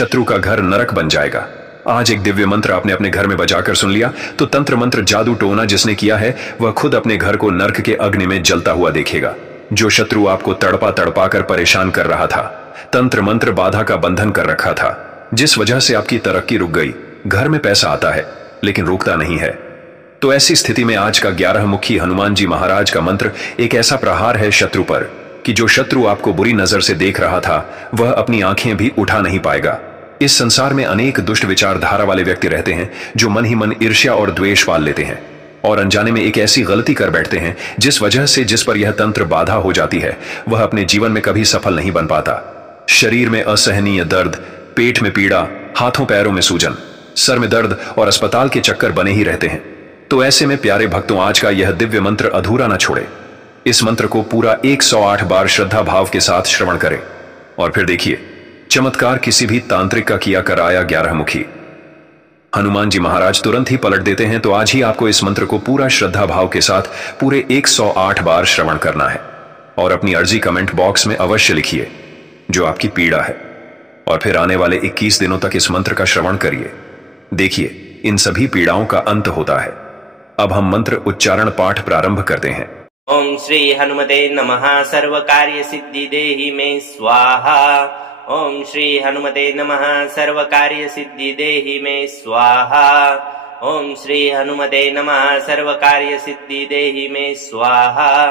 शत्रु का घर नरक बन जाएगा। आज एक दिव्य मंत्र आपने अपने घर में बजाकर सुन लिया तो तंत्र मंत्र जादू टोना जिसने किया है वह खुद अपने घर को नरक के अग्नि में जलता हुआ देखेगा। जो शत्रु आपको तड़पा तड़पा कर परेशान कर रहा था, तंत्र मंत्र बाधा का बंधन कर रखा था, जिस वजह से आपकी तरक्की रुक गई। घर में पैसा आता है लेकिन रुकता नहीं है। तो ऐसी स्थिति में आज का 11 मुखी हनुमान जी महाराज का मंत्र एक ऐसा प्रहार है शत्रु पर कि जो शत्रु आपको बुरी नजर से देख रहा था वह अपनी आंखें भी उठा नहीं पाएगा। इस संसार में अनेक दुष्ट विचारधारा वाले व्यक्ति रहते हैं जो मन ही मन ईर्ष्या और द्वेष पाल लेते हैं और अनजाने में एक ऐसी गलती कर बैठते हैं जिस वजह से जिस पर यह तंत्र बाधा हो जाती है वह अपने जीवन में कभी सफल नहीं बन पाता। शरीर में असहनीय दर्द, पेट में पीड़ा, हाथों पैरों में सूजन, सर में दर्द और अस्पताल के चक्कर बने ही रहते हैं। तो ऐसे में प्यारे भक्तों, आज का यह दिव्य मंत्र अधूरा न छोड़े। इस मंत्र को पूरा 108 बार श्रद्धा भाव के साथ श्रवण करें और फिर देखिए चमत्कार किसी भी तांत्रिक का किया कराया 11 मुखी हनुमान जी महाराज तुरंत ही पलट देते हैं। तो आज ही आपको इस मंत्र को पूरा श्रद्धा भाव के साथ पूरे 108 बार श्रवण करना है और अपनी अर्जी कमेंट बॉक्स में अवश्य लिखिए जो आपकी पीड़ा है और फिर आने वाले 21 दिनों तक इस मंत्र का श्रवण करिए। देखिए इन सभी पीड़ाओं का अंत होता है। अब हम मंत्र उच्चारण पाठ प्रारंभ करते हैं। ओम श्री हनुमते नमः सर्व कार्य सिद्धि देहि मे स्वाहा। ओम श्री हनुमते नमः सर्व कार्य सिद्धि देहि मे स्वाहा। ओम श्री हनुमते नमः सर्व कार्य सिद्धि देहि मे स्वाहा।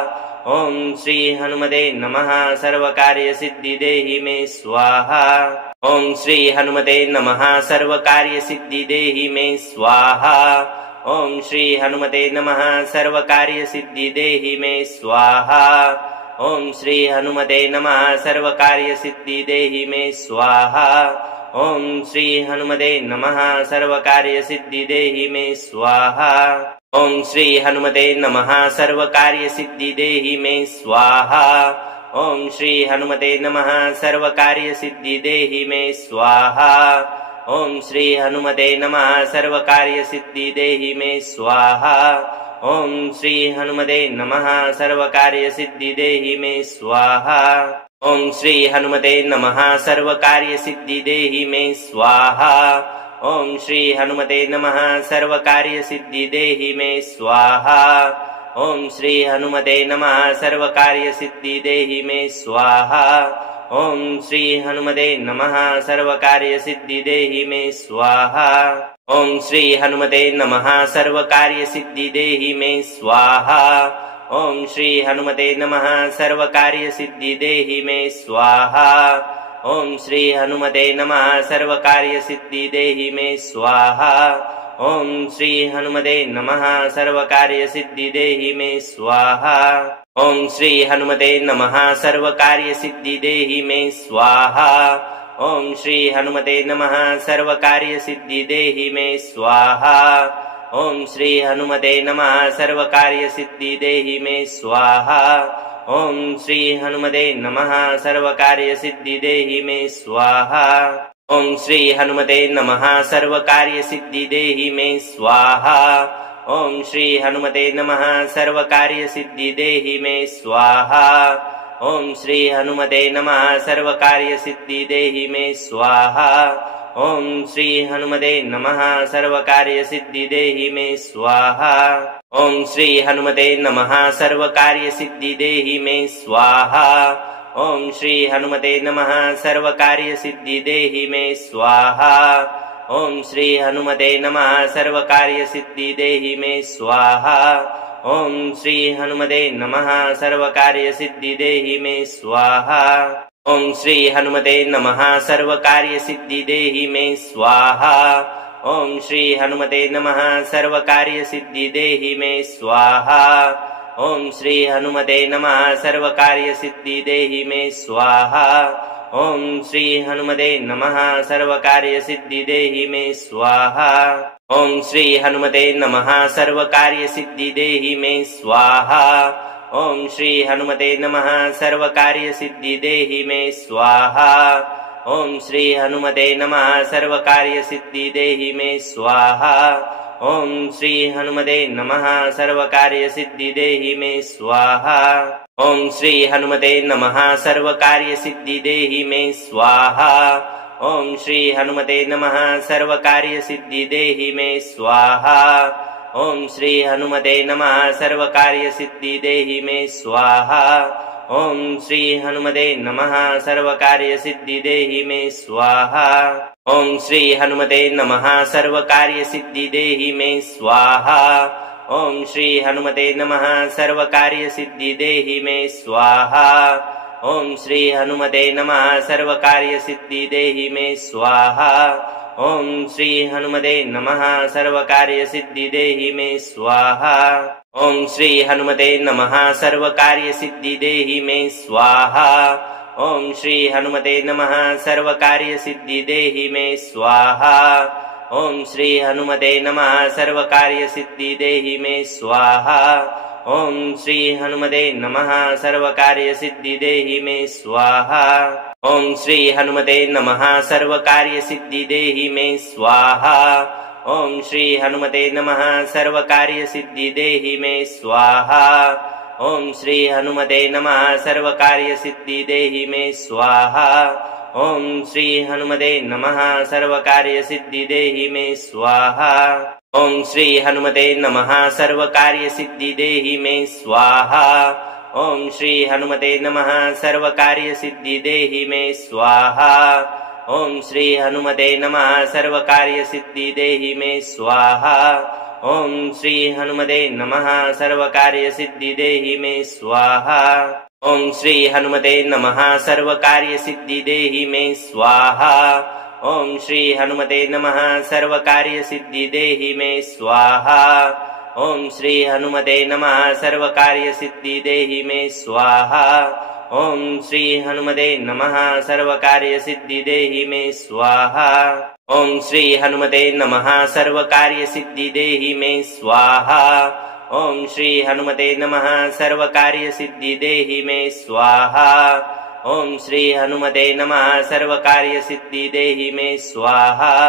ओम श्री हनुमते नमः सर्व कार्य सिद्धि देहि मे स्वाहा। ओम श्री हनुमते नमः सर्व कार्य सिद्धि देहि मे स्वाहा। ओम श्री हनुमते नमः सर्व कार्य सिद्धि देहि मे स्वाहा। ओम श्री हनुमते नमः सर्व कार्य सिद्धि देहि मे स्वाहा। ओम श्री हनुमते नमः सर्व कार्य सिद्धि देहि मे स्वाहा। ओम श्री हनुमते नमः सर्व कार्य सिद्धि देहि मे स्वाहा। ओम श्री हनुमते नमः सर्व कार्य सिद्धि देहि मे स्वाहा। ओम श्री हनुमते नमः सर्व कार्य सिद्धि देहि मे स्वाहा। ओम श्री हनुमते नमः सर्व कार्य सिद्धि देहि मे स्वाहा। ओम श्री हनुमते नमः सर्व कार्य सिद्धि देहि मे स्वाहा। ओम श्री हनुमते नमः सर्व कार्य सिद्धि देहि मे स्वाहा। ओम श्री हनुमते नमः सर्व कार्य सिद्धि देहि मे स्वाहा। ओम श्री हनुमते नमः सर्व कार्य सिद्धि देहि मे स्वाहा। ओम श्री हनुमते नमः सर्व कार्य सिद्धि देहि मे स्वाहा। ओम श्री हनुमते नमः सर्व कार्य सिद्धि देहि मे स्वाहा। ओम श्री हनुमते नमः सर्व कार्य सिद्धि देहि मे स्वाहा। ओम श्री हनुमते नमः सर्व कार्य सिद्धि देहि मे स्वाहा। ओम श्री हनुमते नमः सर्व कार्य सिद्धि देहि मे स्वाहा। ओम श्री हनुमते नमः सर्व कार्य सिद्धि देहि मे स्वाहा। ओम श्री हनुमते नमः सर्व कार्य सिद्धि देहि मे स्वाहा। ओम श्री हनुमते नमः सर्व कार्य सिद्धि देहि मे स्वाहा। ओम श्री हनुमते नमः सर्व कार्य सिद्धि देहि मे स्वाहा। ओम श्री हनुमते नमः सर्व कार्य सिद्धि देहि मे स्वाहा। ओम श्री हनुमते नमः सर्व कार्य सिद्धि देहि मे स्वाहा। ओम श्री हनुमते नमः सर्व कार्य सिद्धि देहि मे स्वाहा। ओम श्री हनुमते नमः सर्व कार्य सिद्धि देहि मे स्वाहा। ओम श्री हनुमते नमः सर्व कार्य सिद्धि देहि मे स्वाहा। ओम श्री हनुमते नमः सर्व कार्य सिद्धि देहि मे स्वाहा। ओम श्री हनुमते नमः सर्व कार्य सिद्धि देहि मे स्वाहा। ओम श्री हनुमते नमः सर्व कार्य सिद्धि देहि मे स्वाहा। ओम श्री हनुमते नमः सर्व कार्य सिद्धि देहि मे स्वाहा। ओम श्री हनुमते नमः सर्व कार्य सिद्धि देहि मे स्वाहा। ओम श्री हनुमते नमः सर्व कार्य सिद्धि देहि मे स्वाहा। ओम श्री हनुमते नमः सर्व कार्य सिद्धि देहि मे स्वाहा। ओम श्री हनुमते नमः सर्व कार्य सिद्धि देहि मे स्वाहा। ओम श्री हनुमते नमः सर्व कार्य सिद्धि देहि मे स्वाहा। ओम श्री हनुमते नमः सर्व कार्य सिद्धि देहि मे स्वाहा। ओम श्री हनुमते नमः सर्व कार्य सिद्धि देहि मे स्वाहा। ॐ श्री हनुमते नमः सर्वकार्यसिद्धि देहि मे स्वाहा ॐ श्री हनुमते नमः सर्वकार्यसिद्धि देहि मे स्वाहा ॐ श्री हनुमते नमः सर्वकार्यसिद्धि देहि मे स्वाहा ॐ श्री हनुमते नमः सर्वकार्यसिद्धि देहि मे स्वाहा ॐ श्री हनुमते नमः सर्वकार्यसिद्धि देहि मे स्वाहा ॐ श्री हनुमते नमः सर्वकार्यसिद्धि देहि मे स्वाहा ॐ श्री हनुमते नमः सर्वकार्यसिद्धि देहि मे स्वाहा ॐ श्री हनुमते नमः सर्वकार्यसिद्धि देहि मे स्वाहा ॐ श्री हनुमते नमः सर्वकार्यसिद्धि देहि मे स्वाहा ॐ श्री हनुमते नमः सर्वकार्यसिद्धि देहि मे स्वाहा ॐ श्री हनुमते नमः सर्वकार्यसिद्धि देहि मे स्वाहा ॐ श्री हनुमते नमः सर्वकार्यसिद्धि देहि मे स्वाहा ॐ श्री हनुमते नमः सर्वकार्यसिद्धि देहि मे स्वाहा ॐ श्री हनुमते नमः सर्वकार्यसिद्धि देहि मे स्वाहा ॐ श्री हनुमते नमः सर्वकार्यसिद्धि देहि मे स्वाहा ॐ श्री हनुमते नमः सर्वकार्यसिद्धि देहि मे स्वाहा ॐ श्री हनुमते नमः सर्वकार्यसिद्धि देहि मे स्वाहा ॐ श्री हनुमते नमः सर्वकार्यसिद्धि देहि मे स्वाहा ॐ श्री हनुमते नमः सर्वकार्यसिद्धि देहि मे स्वाहा ॐ श्री हनुमते नमः सर्वकार्यसिद्धि देहि मे स्वाहा ॐ श्री हनुमते नमः सर्वकार्यसिद्धि देहि मे स्वाहा ॐ श्री हनुमते नमः सर्वकार्यसिद्धि देहि मे स्वाहा ॐ श्री हनुमते नमः सर्वकार्यसिद्धि देहि मे स्वाहा ॐ श्री हनुमते नमः सर्वकार्यसिद्धि देहि मे स्वाहा ॐ श्री हनुमते नमः सर्वकार्यसिद्धि देहि मे स्वाहा ॐ श्री हनुमते नमः सर्वकार्यसिद्धि देहि मे स्वाहा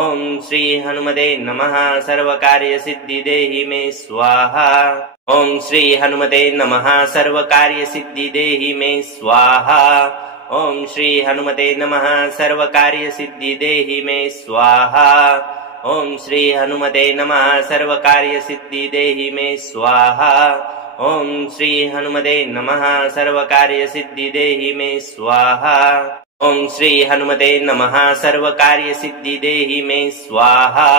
ॐ श्री हनुमते नमः सर्वकार्यसिद्धि देहि मे स्वाहा ॐ श्री हनुमते नमः सर्वकार्यसिद्धि देहि मे स्वाहा ॐ श्री हनुमते नमः सर्वकार्यसिद्धि देहि मे स्वाहा ॐ श्री हनुमते नमः सर्वकार्यसिद्धि देहि मे स्वाहा ॐ श्री हनुमते नमः सर्वकार्यसिद्धि देहि मे स्वाहा ॐ श्री हनुमते नमः सर्वकार्यसिद्धि देहि मे स्वाहा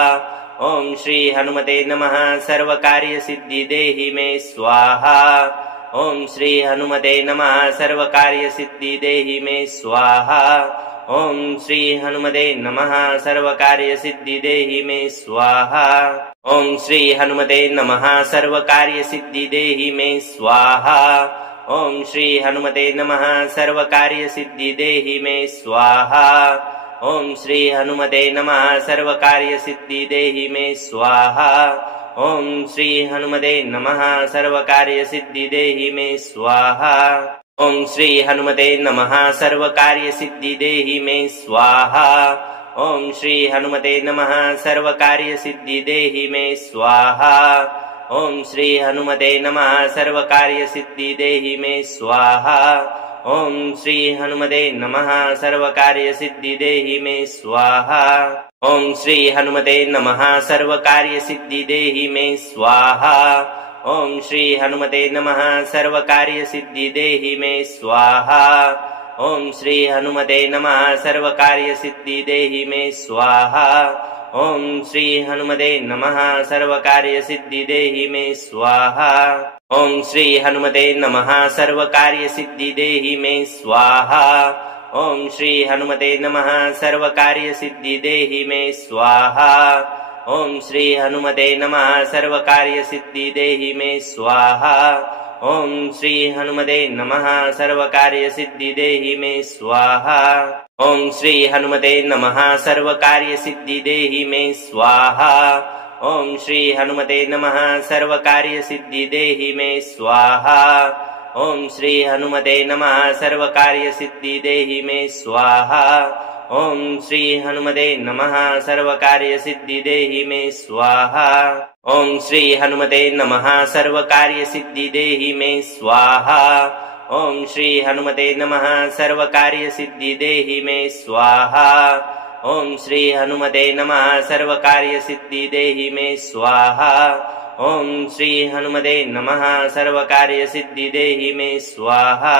ॐ श्री हनुमते नमः सर्वकार्यसिद्धि देहि मे स्वाहा ॐ श्री हनुमते नमः सर्वकार्यसिद्धि देहि मे स्वाहा ॐ श्री हनुमते नमः सर्वकार्यसिद्धि देहि मे स्वाहा ॐ श्री हनुमते नमः सर्वकार्यसिद्धि देहि मे स्वाहा ॐ श्री हनुमते नमः सर्वकार्यसिद्धि देहि मे स्वाहा ॐ श्री हनुमते नमः सर्वकार्यसिद्धि देहि मे स्वाहा ॐ श्री हनुमते नमः सर्वकार्यसिद्धि देहि मे स्वाहा ॐ श्री हनुमते नमः सर्वकार्यसिद्धि देहि मे स्वाहा ॐ श्री हनुमते नमः सर्वकार्यसिद्धि देहि मे स्वाहा ॐ श्री हनुमते नमः सर्वकार्यसिद्धि देहि मे स्वाहा ॐ श्री हनुमते नमः सर्वकार्यसिद्धि देहि मे स्वाहा ॐ श्री हनुमते नमः सर्वकार्यसिद्धि देहि मे स्वाहा ॐ श्री हनुमते नमः सर्वकार्यसिद्धि देहि मे स्वाहा ॐ श्री हनुमते नमः सर्वकार्यसिद्धि देहि मे स्वाहा ॐ श्री हनुमते नमः सर्वकार्यसिद्धि देहि मे स्वाहा ॐ श्री हनुमते नमः सर्वकार्यसिद्धि देहि मे स्वाहा ॐ श्री हनुमते नमः सर्वकार्यसिद्धि देहि मे स्वाहा ॐ श्री हनुमते नमः सर्वकार्यसिद्धि देहि मे स्वाहा ॐ श्री हनुमते नमः सर्वकार्यसिद्धि देहि मे स्वाहा ॐ श्री हनुमते नमः सर्वकार्यसिद्धि देहि मे स्वाहा ॐ श्री हनुमते नमः सर्वकार्यसिद्धि देहि मे स्वाहा ॐ श्री हनुमते नमः सर्वकार्यसिद्धि देहि मे स्वाहा ॐ श्री हनुमते नमः सर्वकार्यसिद्धि देहि मे स्वाहा ॐ श्री हनुमते नमः सर्वकार्यसिद्धि देहि मे स्वाहा ॐ श्री हनुमते नमः सर्वकार्यसिद्धि देहि मे स्वाहा। ॐ श्री हनुमते नमः सर्वकार्यसिद्धि देहि मे स्वाहा। ॐ श्री हनुमते नमः सर्वकार्यसिद्धि देहि मे स्वाहा।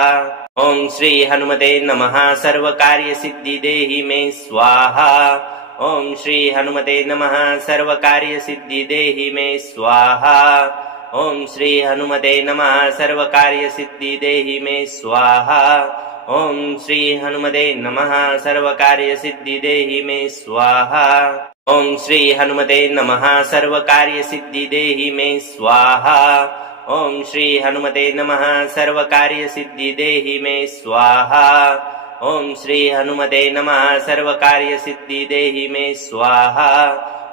ॐ श्री हनुमते नमः सर्वकार्यसिद्धि देहि मे स्वाहा। ॐ श्री हनुमते नमः सर्वकार्यसिद्धि देहि मे स्वाहा। ॐ श्री हनुमते नमः सर्वकार्यसिद्धि देहि मे स्वाहा। ॐ श्री हनुमते नमः सर्वकार्यसिद्धि देहि मे स्वाहा। ॐ श्री हनुमते नमः सर्वकार्यसिद्धि देहि मे स्वाहा। ॐ श्री हनुमते नमः सर्वकार्यसिद्धि देहि मे स्वाहा। ॐ श्री हनुमते नमः सर्वकार्यसिद्धि देहि मे स्वाहा।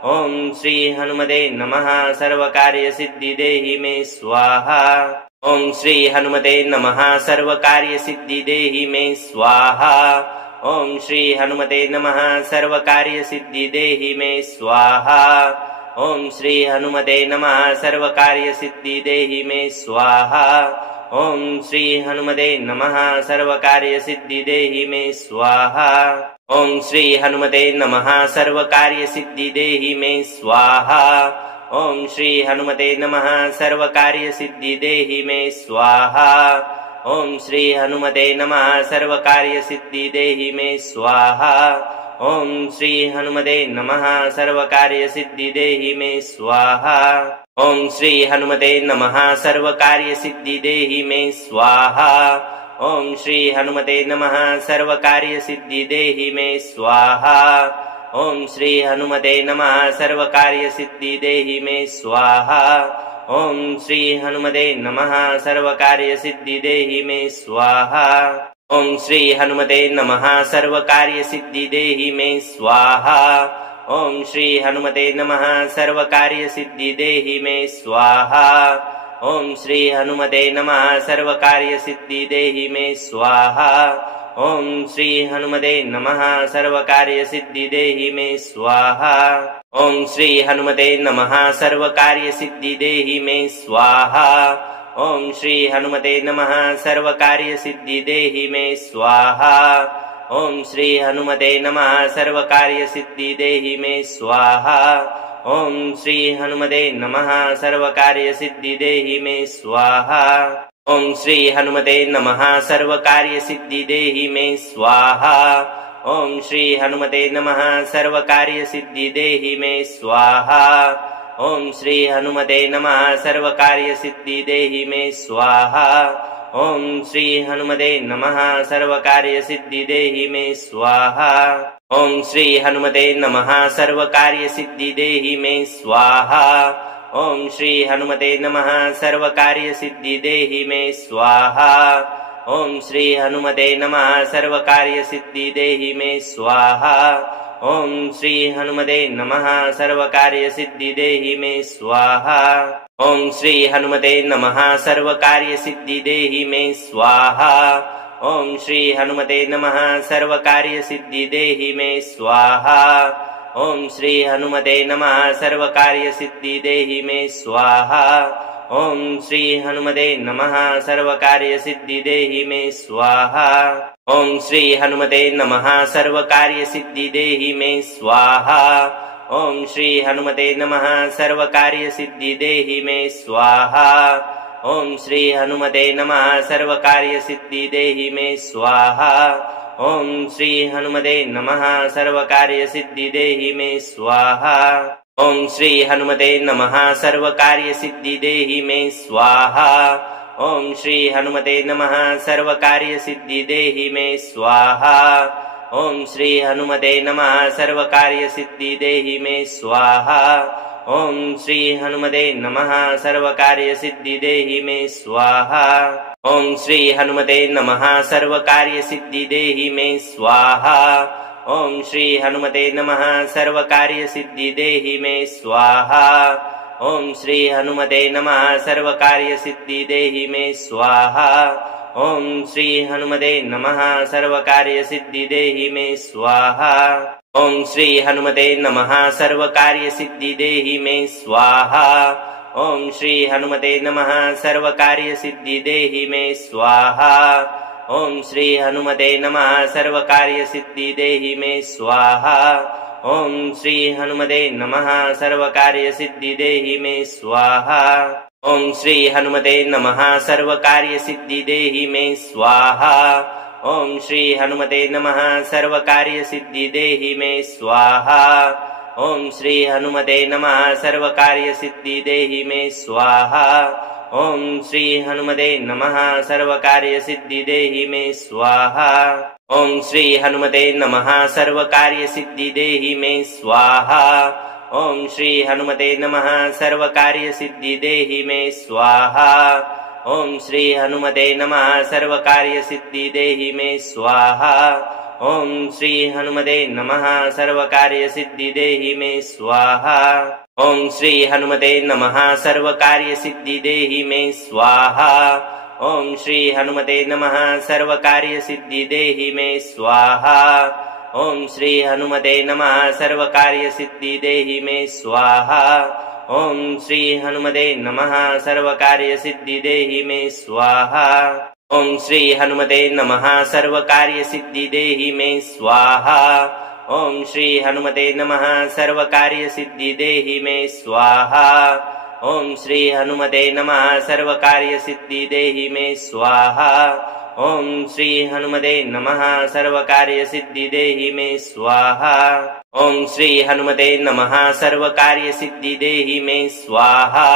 ॐ श्री हनुमते नमः सर्वकार्यसिद्धि देहि मे स्वाहा। ॐ श्री हनुमते नमः सर्वकार्यसिद्धि देहि मे स्वाहा। ॐ श्री हनुमते नमः सर्वकार्यसिद्धि देहि मे स्वाहा। ॐ श्री हनुमते नमः सर्वकार्यसिद्धि देहि मे स्वाहा। ॐ श्री हनुमते नमः सर्वकार्यसिद्धि देहि मे स्वाहा। ॐ श्री हनुमते नमः सर्वकार्यसिद्धि देहि मे स्वाहा। ॐ श्री हनुमते नमः सर्वकार्यसिद्धि देहि मे स्वाहा। ॐ श्री हनुमते नमः सर्वकार्यसिद्धि देहि मे स्वाहा। ॐ श्री हनुमते नमः सर्वकार्यसिद्धि देहि मे स्वाहा। ॐ श्री हनुमते नमः सर्वकार्यसिद्धि देहि मे स्वाहा। ॐ श्री हनुमते नमः सर्वकार्यसिद्धि देहि मे स्वाहा। ॐ श्री हनुमते नमः सर्वकार्यसिद्धि देहि मे स्वाहा। ॐ श्री हनुमते नमः सर्वकार्यसिद्धि देहि मे स्वाहा। ॐ श्री हनुमते नमः सर्वकार्यसिद्धि देहि मे स्वाहा। ॐ श्री हनुमते नमः सर्वकार्यसिद्धि देहि मे स्वाहा। ॐ श्री हनुमते नमः सर्वकार्यसिद्धि देहि मे स्वाहा। ॐ श्री हनुमते नमः सर्वकार्यसिद्धि देहि मे स्वाहा। ॐ श्री हनुमते नमः सर्वकार्यसिद्धि देहि मे स्वाहा। ॐ श्री हनुमते नमः सर्वकार्यसिद्धि देहि मे स्वाहा। ॐ श्री हनुमते नमः सर्वकार्यसिद्धि देहि मे स्वाहा। ॐ श्री हनुमते नमः सर्वकार्यसिद्धि देहि मे स्वाहा। ॐ श्री हनुमते नमः सर्वकार्यसिद्धि देहि मे स्वाहा। ॐ श्री हनुमते नमः सर्वकार्यसिद्धि देहि मे स्वाहा। ॐ श्री हनुमते नमः सर्वकार्यसिद्धि देहि मे स्वाहा। ॐ श्री हनुमते नमः सर्वकार्यसिद्धि देहि मे स्वाहा। ॐ श्री हनुमते नमः सर्वकार्यसिद्धि देहि मे स्वाहा। ॐ श्री हनुमते नमः सर्वकार्यसिद्धि देहि मे स्वाहा। ॐ श्री हनुमते नमः सर्वकार्यसिद्धि देहि मे स्वाहा। ॐ श्री हनुमते नमः सर्वकार्यसिद्धि देहि मे स्वाहा। ॐ श्री हनुमते नमः सर्वकार्यसिद्धि देहि मे स्वाहा। ॐ श्री हनुमते नमः सर्वकार्यसिद्धि देहि मे स्वाहा। ॐ श्री हनुमते नमः सर्वकार्यसिद्धि देहि मे स्वाहा। ॐ श्री हनुमते नमः सर्वकार्यसिद्धि देहि मे स्वाहा। ॐ श्री हनुमते नमः सर्वकार्यसिद्धि देहि मे स्वाहा। ॐ श्री हनुमते नमः सर्वकार्यसिद्धि देहि मे स्वाहा। ॐ श्री हनुमते नमः सर्वकार्यसिद्धि देहि मे स्वाहा। ॐ श्री हनुमते नमः सर्वकार्यसिद्धि देहि मे स्वाहा। ॐ श्री हनुमते नमः सर्वकार्यसिद्धि देहि मे स्वाहा। ॐ श्री हनुमते नमः सर्वकार्यसिद्धि देहि मे स्वाहा। ॐ श्री हनुमते नमः सर्वकार्यसिद्धि देहि मे स्वाहा। ॐ श्री हनुमते नमः सर्वकार्यसिद्धि देहि मे स्वाहा। ॐ श्री हनुमते नमः सर्वकार्यसिद्धि देहि मे स्वाहा। ॐ श्री हनुमते नमः सर्वकार्यसिद्धि देहि मे स्वाहा। ॐ श्री हनुमते नमः सर्वकार्यसिद्धि देहि मे स्वाहा। ॐ श्री हनुमते नमः सर्वकार्यसिद्धि देहि मे स्वाहा। ॐ श्री हनुमते नमः सर्वकार्यसिद्धि देहि मे स्वाहा। ॐ श्री हनुमते नमः सर्वकार्यसिद्धि देहि मे स्वाहा ॐ श्री हनुमते नमः सर्वकार्यसिद्धि देहि मे स्वाहा ॐ श्री हनुमते नमः सर्वकार्यसिद्धि देहि मे स्वाहा ॐ श्री हनुमते नमः सर्वकार्यसिद्धि देहि मे स्वाहा ॐ श्री हनुमते नमः सर्वकार्यसिद्धि देहि मे स्वाहा ॐ श्री हनुमते नमः सर्वकार्यसिद्धि देहि मे स्वाहा ॐ श्री हनुमते नमः सर्वकार्यसिद्धि देहि मे स्वाहा ॐ श्री हनुमते नमः सर्वकार्यसिद्धि देहि मे स्वाहा ॐ श्री हनुमते नमः सर्वकार्यसिद्धि देहि मे स्वाहा ॐ श्री हनुमते नमः सर्वकार्यसिद्धि देहि मे स्वाहा ॐ श्री हनुमते नमः सर्वकार्यसिद्धि देहि मे स्वाहा ॐ श्री हनुमते नमः सर्वकार्यसिद्धि देहि मे स्वाहा ॐ श्री हनुमते नमः सर्वकार्यसिद्धि देहि मे स्वाहा ॐ श्री हनुमते नमः सर्वकार्यसिद्धि देहि मे स्वाहा ॐ श्री हनुमते नमः सर्वकार्यसिद्धि देहि मे स्वाहा ॐ श्री हनुमते नमः सर्वकार्यसिद्धि देहि मे स्वाहा ॐ श्री हनुमते नमः सर्वकार्यसिद्धि देहि मे स्वाहा ॐ श्री हनुमते नमः सर्वकार्यसिद्धि देहि मे स्वाहा ॐ श्री हनुमते नमः सर्वकार्यसिद्धि देहि मे स्वाहा ॐ श्री हनुमते नमः सर्वकार्यसिद्धि देहि मे स्वाहा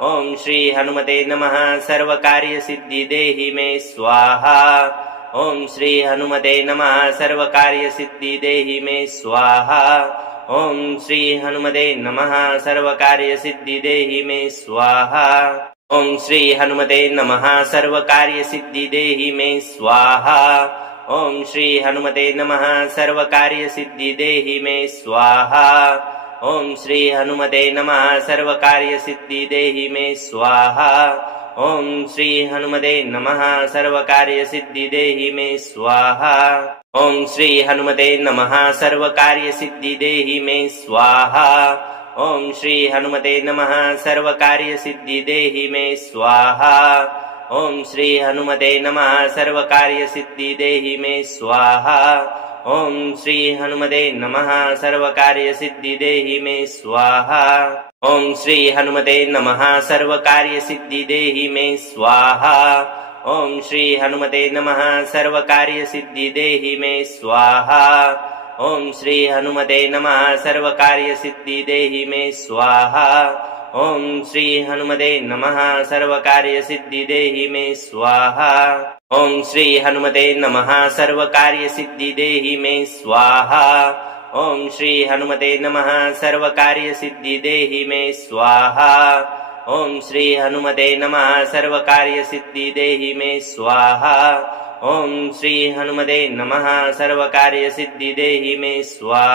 ॐ श्री हनुमते नमः सर्वकार्यसिद्धि देहि मे स्वाहा ॐ श्री हनुमते नमः सर्वकार्यसिद्धि देहि मे स्वाहा ॐ श्री हनुमते नमः सर्वकार्यसिद्धि देहि मे स्वाहा ॐ श्री हनुमते नमः सर्वकार्यसिद्धि देहि मे स्वाहा ॐ श्री हनुमते नमः सर्वकार्यसिद्धि देहि मे स्वाहा ॐ श्री हनुमते नमः सर्वकार्यसिद्धि देहि मे स्वाहा ॐ श्री हनुमते नमः सर्वकार्यसिद्धि देहि मे स्वाहा ॐ श्री हनुमते नमः सर्वकार्यसिद्धि देहि मे स्वाहा ॐ श्री हनुमते नमः सर्वकार्यसिद्धि देहि मे स्वाहा ॐ श्री हनुमते नमः सर्वकार्यसिद्धि देहि मे स्वाहा ॐ श्री हनुमते नमः सर्वकार्यसिद्धि देहि मे स्वाहा ॐ श्री हनुमते नमः सर्वकार्यसिद्धि देहि मे स्वाहा ॐ श्री हनुमते नमः सर्वकार्यसिद्धि देहि मे स्वाहा ॐ श्री हनुमते नमः सर्वकार्यसिद्धि देहि मे स्वाहा ॐ श्री हनुमते नमः सर्वकार्यसिद्धि देहि मे स्वाहा ॐ श्री हनुमते नमः सर्वकार्यसिद्धि देहि मे स्वाहा ॐ श्री हनुमते नमः सर्वकार्यसिद्धि देहि मे स्वाहा ॐ श्री हनुमते नमः सर्वकार्यसिद्धि देहि मे स्वाहा ॐ श्री हनुमते नमः सर्वकार्यसिद्धि देहि मे स्वाहा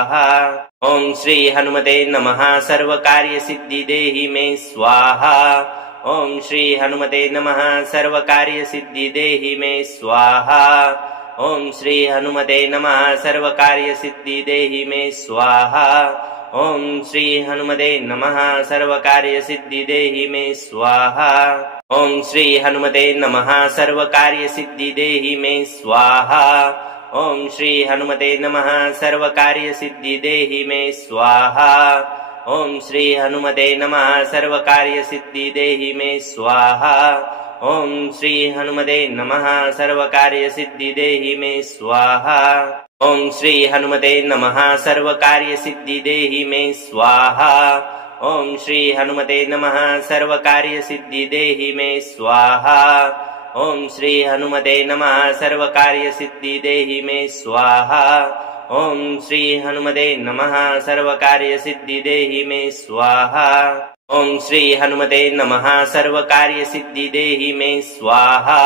ॐ श्री हनुमते नमः सर्वकार्यसिद्धि देहि मे स्वाहा ॐ श्री हनुमते नमः सर्वकार्यसिद्धि देहि मे स्वाहा ॐ श्री हनुमते नमः सर्वकार्यसिद्धि देहि मे स्वाहा ॐ श्री हनुमते नमः सर्वकार्यसिद्धि देहि मे स्वाहा ॐ श्री हनुमते नमः सर्वकार्यसिद्धि देहि मे स्वाहा ॐ श्री हनुमते नमः सर्वकार्यसिद्धि देहि मे स्वाहा ॐ श्री हनुमते नमः सर्वकार्यसिद्धि देहि मे स्वाहा ॐ श्री हनुमते नमः सर्वकार्यसिद्धि देहि मे स्वाहा ॐ श्री हनुमते नमः सर्वकार्यसिद्धि देहि मे स्वाहा ॐ श्री हनुमते नमः सर्वकार्यसिद्धि देहि मे स्वाहा ॐ श्री हनुमते नमः सर्वकार्यसिद्धि देहि मे स्वाहा ॐ श्री हनुमते नमः सर्वकार्यसिद्धि देहि मे स्वाहा ॐ श्री हनुमते नमः सर्वकार्यसिद्धि देहि मे स्वाहा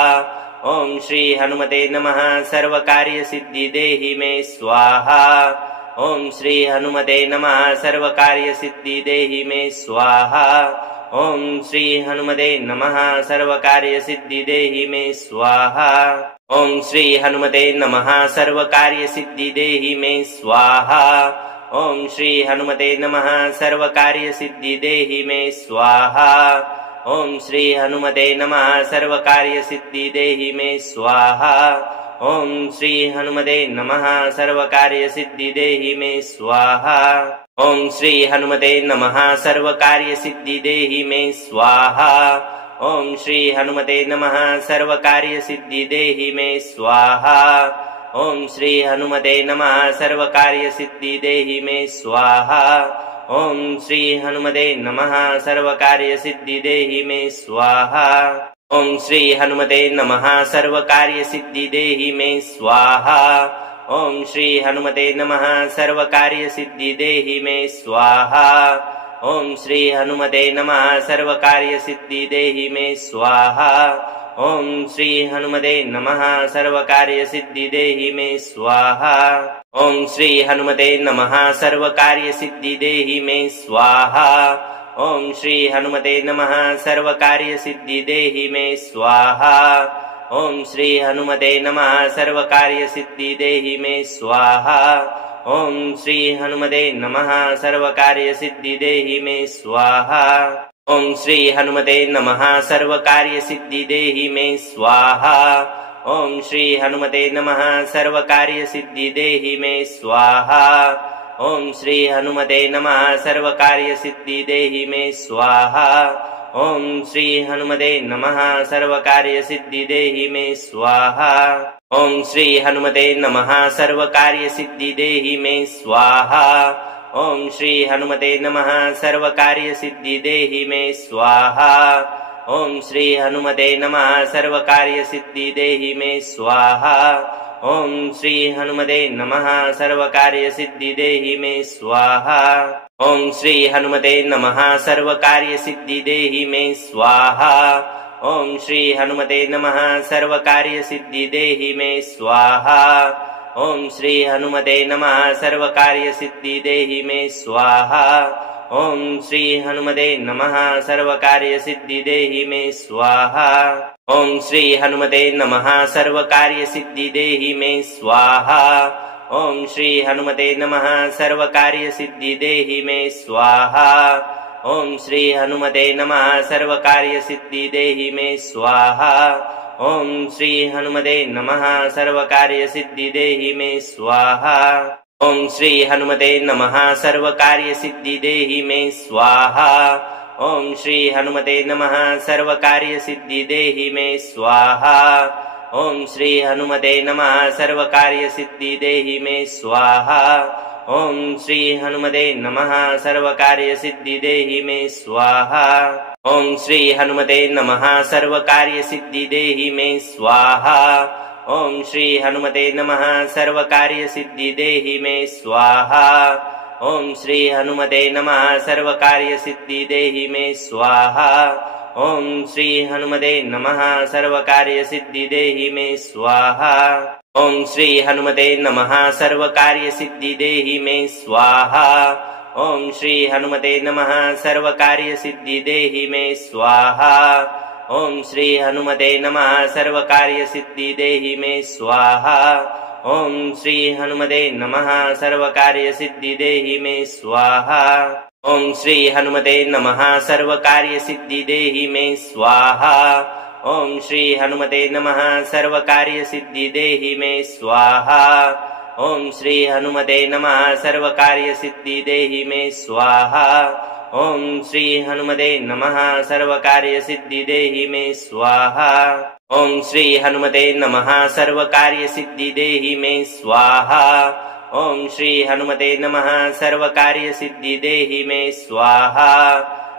ॐ श्री हनुमते नमः सर्वकार्यसिद्धि देहि मे स्वाहा ॐ श्री हनुमते नमः सर्वकार्यसिद्धि देहि मे स्वाहा ॐ श्री हनुमते नमः सर्वकार्यसिद्धि देहि मे स्वाहा ॐ श्री हनुमते नमः सर्वकार्यसिद्धि देहि मे स्वाहा ॐ श्री हनुमते नमः सर्वकार्यसिद्धि देहि मे स्वाहा ॐ श्री हनुमते नमः सर्वकार्यसिद्धि देहि मे स्वाहा ॐ श्री हनुमते नमः सर्वकार्यसिद्धि देहि मे स्वाहा ॐ श्री हनुमते नमः सर्वकार्यसिद्धि देहि मे स्वाहा ॐ श्री हनुमते नमः सर्वकार्यसिद्धि देहि मे स्वाहा ॐ श्री हनुमते नमः सर्वकार्यसिद्धि देहि मे स्वाहा ॐ श्री हनुमते नमः सर्वकार्यसिद्धि देहि मे स्वाहा ॐ श्री हनुमते नमः सर्वकार्यसिद्धि देहि मे स्वाहा ॐ श्री हनुमते नमः सर्वकार्यसिद्धि देहि मे स्वाहा ॐ श्री हनुमते नमः सर्वकार्यसिद्धि देहि मे स्वाहा ॐ श्री हनुमते नमः सर्वकार्यसिद्धि देहि मे स्वाहा ॐ श्री हनुमते नमः सर्वकार्यसिद्धि देहि मे स्वाहा ॐ श्री हनुमते नमः सर्वकार्यसिद्धि देहि मे स्वाहा ॐ श्री हनुमते नमः सर्वकार्यसिद्धि देहि मे स्वाहा ॐ श्री हनुमते नमः सर्वकार्यसिद्धि देहि मे स्वाहा ॐ श्री हनुमते नमः सर्वकार्यसिद्धि देहि मे स्वाहा ॐ श्री हनुमते नमः सर्वकार्यसिद्धि देहि मे स्वाहा ॐ श्री हनुमते नमः सर्वकार्यसिद्धि देहि मे स्वाहा ॐ श्री हनुमते नमः सर्वकार्यसिद्धि देहि मे स्वाहा ॐ श्री हनुमते नमः सर्वकार्यसिद्धि देहि मे स्वाहा ॐ श्री हनुमते नमः सर्वकार्यसिद्धि देहि मे स्वाहा ॐ श्री हनुमते नमः सर्वकार्यसिद्धि देहि मे स्वाहा ॐ श्री हनुमते नमः सर्वकार्यसिद्धि देहि मे स्वाहा ॐ श्री हनुमते नमः सर्वकार्यसिद्धि देहि मे स्वाहा ॐ श्री हनुमते नमः सर्वकार्यसिद्धि देहि मे स्वाहा ॐ श्री हनुमते नमः सर्वकार्यसिद्धि देहि मे स्वाहा ॐ श्री हनुमते नमः सर्वकार्यसिद्धि देहि मे स्वाहा ॐ श्री हनुमते नमः सर्वकार्यसिद्धि देहि मे स्वाहा ॐ श्री हनुमते नमः सर्वकार्यसिद्धि देहि मे स्वाहा ॐ श्री हनुमते नमः सर्वकार्यसिद्धि देहि मे स्वाहा ॐ श्री हनुमते नमः सर्वकार्यसिद्धि देहि मे स्वाहा ॐ श्री हनुमते नमः सर्वकार्यसिद्धि देहि मे स्वाहा ॐ श्री हनुमते नमः सर्वकार्यसिद्धि देहि मे स्वाहा ॐ श्री हनुमते नमः सर्वकार्यसिद्धि देहि मे स्वाहा ॐ श्री हनुमते नमः सर्वकार्यसिद्धि देहि मे स्वाहा ॐ श्री हनुमते नमः सर्वकार्यसिद्धि देहि मे स्वाहा ॐ श्री हनुमते नमः सर्वकार्यसिद्धि देहि मे स्वाहा ॐ श्री हनुमते नमः सर्वकार्यसिद्धि देहि मे स्वाहा ॐ श्री हनुमते नमः सर्वकार्यसिद्धि देहि मे स्वाहा ॐ श्री हनुमते नमः सर्वकार्यसिद्धि देहि मे स्वाहा ॐ श्री हनुमते नमः सर्वकार्यसिद्धि देहि मे स्वाहा ॐ श्री हनुमते नमः सर्वकार्यसिद्धि देहि मे स्वाहा ॐ श्री हनुमते नमः सर्वकार्यसिद्धि देहि मे स्वाहा ॐ श्री हनुमते नमः सर्वकार्यसिद्धि देहि मे स्वाहा ॐ श्री हनुमते नमः सर्वकार्यसिद्धि देहि मे स्वाहा ॐ श्री हनुमते नमः सर्वकार्यसिद्धि देहि मे स्वाहा ॐ श्री हनुमते नमः सर्वकार्यसिद्धि देहि मे स्वाहा ॐ श्री हनुमते नमः सर्वकार्यसिद्धि देहि मे स्वाहा ॐ श्री हनुमते नमः सर्वकार्यसिद्धि देहि मे स्वाहा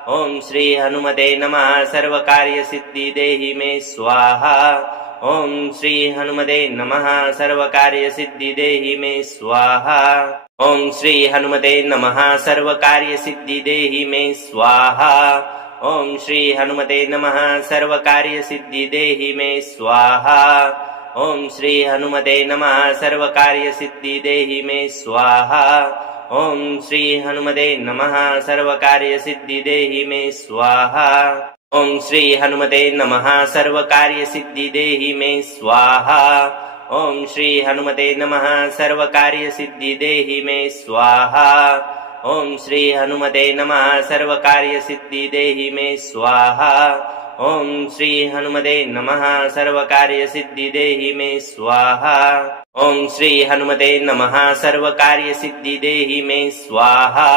ॐ श्री हनुमते नमः सर्वकार्यसिद्धि देहि मे स्वाहा ॐ श्री हनुमते नमः सर्वकार्यसिद्धि देहि मे स्वाहा ॐ श्री हनुमते नमः सर्वकार्यसिद्धि देहि मे स्वाहा ॐ श्री हनुमते नमः सर्वकार्यसिद्धि देहि मे स्वाहा ॐ श्री हनुमते नमः सर्वकार्यसिद्धि देहि मे स्वाहा ॐ श्री हनुमते नमः सर्वकार्यसिद्धि देहि मे स्वाहा ॐ श्री हनुमते नमः सर्वकार्यसिद्धि देहि मे स्वाहा ॐ श्री हनुमते नमः सर्वकार्यसिद्धि देहि मे स्वाहा ॐ श्री हनुमते नमः सर्वकार्यसिद्धि देहि मे स्वाहा ॐ श्री हनुमते नमः सर्वकार्यसिद्धि देहि मे स्वाहा ॐ श्री हनुमते नमः सर्वकार्यसिद्धि देहि मे स्वाहा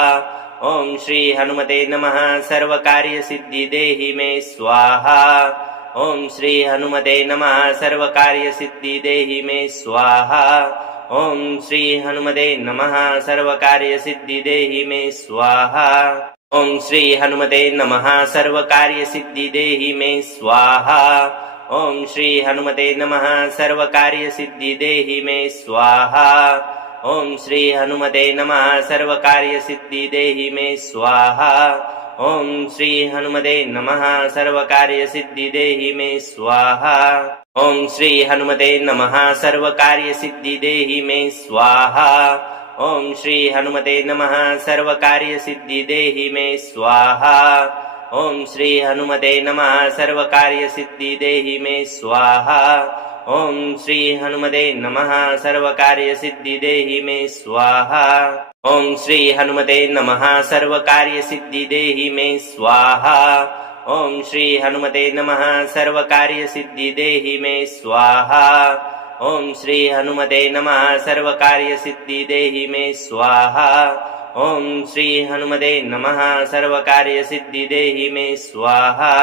ॐ श्री हनुमते नमः सर्वकार्यसिद्धि देहि मे स्वाहा ॐ श्री हनुमते नमः सर्वकार्यसिद्धि देहि मे स्वाहा ॐ श्री हनुमते नमः सर्वकार्यसिद्धि देहि मे स्वाहा ॐ श्री हनुमते नमः सर्वकार्यसिद्धि देहि मे स्वाहा ॐ श्री हनुमते नमः सर्वकार्यसिद्धि देहि मे स्वाहा ॐ श्री हनुमते नमः सर्वकार्यसिद्धि देहि मे स्वाहा ॐ श्री हनुमते नमः सर्वकार्यसिद्धि देहि मे स्वाहा ॐ श्री हनुमते नमः सर्वकार्यसिद्धि देहि मे स्वाहा ॐ श्री हनुमते नमः सर्वकार्यसिद्धि देहि मे स्वाहा ॐ श्री हनुमते नमः सर्वकार्यसिद्धि देहि मे स्वाहा ॐ श्री हनुमते नमः सर्वकार्यसिद्धि देहि मे स्वाहा ॐ श्री हनुमते नमः सर्वकार्यसिद्धि देहि मे स्वाहा ॐ श्री हनुमते नमः सर्वकार्यसिद्धि देहि मे स्वाहा ॐ श्री हनुमते नमः सर्वकार्यसिद्धि देहि मे स्वाहा ॐ श्री हनुमते नमः सर्वकार्यसिद्धि देहि मे स्वाहा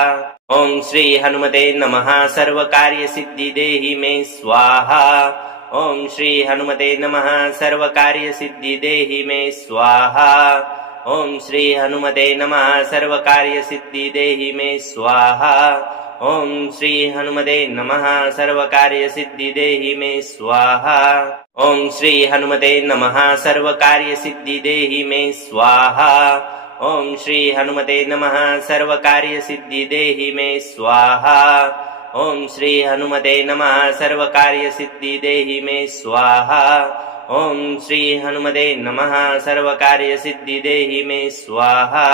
ॐ श्री हनुमते नमः सर्वकार्यसिद्धि देहि मे स्वाहा ॐ श्री हनुमते नमः सर्वकार्यसिद्धि देहि मे स्वाहा ॐ श्री हनुमते नमः सर्वकार्यसिद्धि देहि मे स्वाहा ॐ श्री हनुमते नमः सर्वकार्यसिद्धि देहि मे स्वाहा ॐ श्री हनुमते नमः सर्वकार्यसिद्धि देहि मे स्वाहा ॐ श्री हनुमते नमः सर्वकार्यसिद्धि देहि मे स्वाहा ॐ श्री हनुमते नमः सर्वकार्यसिद्धि देहि मे स्वाहा ॐ श्री हनुमते नमः सर्वकार्यसिद्धि देहि मे स्वाहा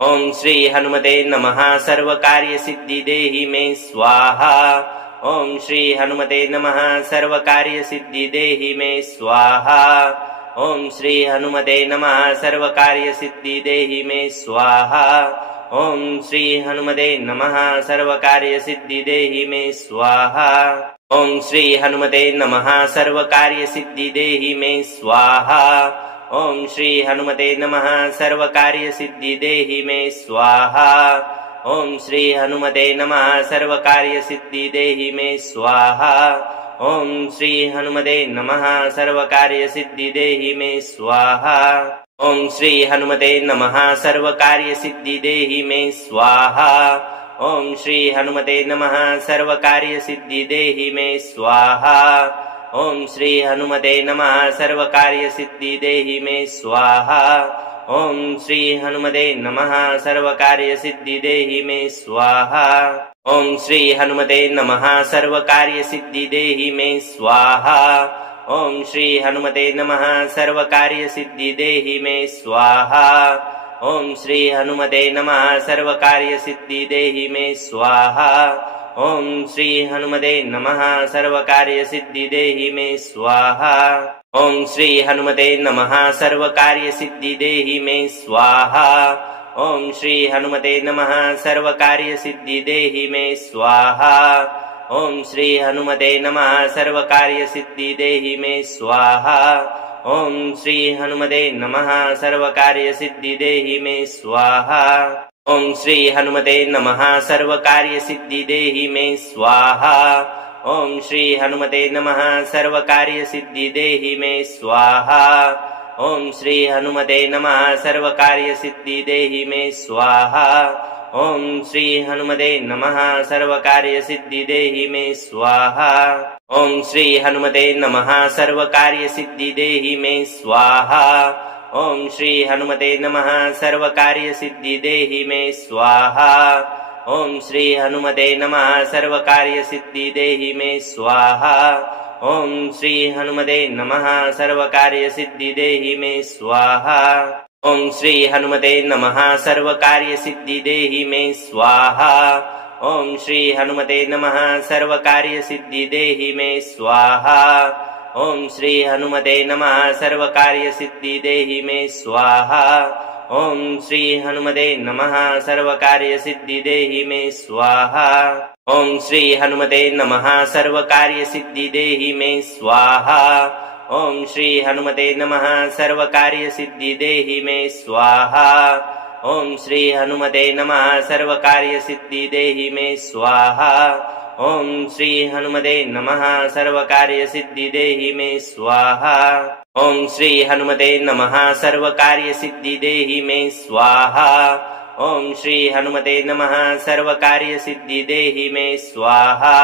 ॐ श्री हनुमते नमः सर्वकार्यसिद्धि देहि मे स्वाहा ॐ श्री हनुमते नमः सर्वकार्यसिद्धि देहि मे स्वाहा ॐ श्री हनुमते नमः सर्वकार्यसिद्धि देहि मे स्वाहा ॐ श्री हनुमते नमः सर्वकार्यसिद्धि देहि मे स्वाहा ॐ श्री हनुमते नमः सर्वकार्यसिद्धि देहि मे स्वाहा ॐ श्री हनुमते नमः सर्वकार्यसिद्धि देहि मे स्वाहा ॐ श्री हनुमते नमः सर्वकार्यसिद्धि देहि मे स्वाहा ॐ श्री हनुमते नमः सर्वकार्यसिद्धि देहि मे स्वाहा ॐ श्री हनुमते नमः सर्वकार्यसिद्धि देहि मे स्वाहा ॐ श्री हनुमते नमः सर्वकार्यसिद्धि देहि मे स्वाहा ॐ श्री हनुमते नमः सर्वकार्यसिद्धि देहि मे स्वाहा ॐ श्री हनुमते नमः सर्वकार्यसिद्धि देहि मे स्वाहा ॐ श्री हनुमते नमः सर्वकार्यसिद्धि देहि मे स्वाहा ॐ श्री हनुमते नमः सर्वकार्यसिद्धि देहि मे स्वाहा ॐ श्री हनुमते नमः सर्वकार्यसिद्धि देहि मे स्वाहा ॐ श्री हनुमते नमः सर्वकार्यसिद्धि देहि मे स्वाहा ॐ श्री हनुमते नमः सर्वकार्यसिद्धि देहि मे स्वाहा ॐ श्री हनुमते नमः सर्वकार्यसिद्धि देहि मे स्वाहा ॐ श्री हनुमते नमः सर्वकार्यसिद्धि देहि मे स्वाहा ॐ श्री हनुमते नमः सर्वकार्यसिद्धि देहि मे स्वाहा ॐ श्री हनुमते नमः सर्वकार्यसिद्धि देहि मे स्वाहा ॐ श्री हनुमते नमः सर्वकार्यसिद्धि देहि मे स्वाहा ॐ श्री हनुमते नमः सर्वकार्यसिद्धि देहि मे स्वाहा ॐ श्री हनुमते नमः सर्वकार्यसिद्धि देहि मे स्वाहा ॐ श्री हनुमते नमः सर्वकार्यसिद्धि देहि मे स्वाहा ॐ श्री हनुमते नमः सर्वकार्यसिद्धि देहि मे स्वाहा ॐ श्री हनुमते नमः सर्वकार्यसिद्धि देहि मे स्वाहा ॐ श्री हनुमते नमः सर्वकार्यसिद्धि देहि मे स्वाहा ॐ श्री हनुमते नमः सर्वकार्यसिद्धि देहि मे स्वाहा ॐ श्री हनुमते नमः सर्वकार्यसिद्धिदेहि मे स्वाहा। ॐ श्री हनुमते नमः सर्वकार्यसिद्धिदेहि मे स्वाहा। ॐ श्री हनुमते नमः सर्वकार्यसिद्धिदेहि मे स्वाहा। ॐ श्री हनुमते नमः सर्वकार्यसिद्धिदेहि मे स्वाहा। ॐ श्री हनुमते नमः सर्वकार्यसिद्धिदेहि मे स्वाहा। ॐ श्री हनुमते नमः सर्वकार्यसिद्धिदेहि मे स्वाहा। ॐ श्री हनुमते नमः सर्वकार्यसिद्धिदेहि मे स्वाहा। ॐ श्री हनुमते नमः सर्वकार्यसिद्धिदेहि मे स्वाहा। ॐ श्री हनुमते नमः सर्वकार्यसिद्धिदेहि मे स्वाहा।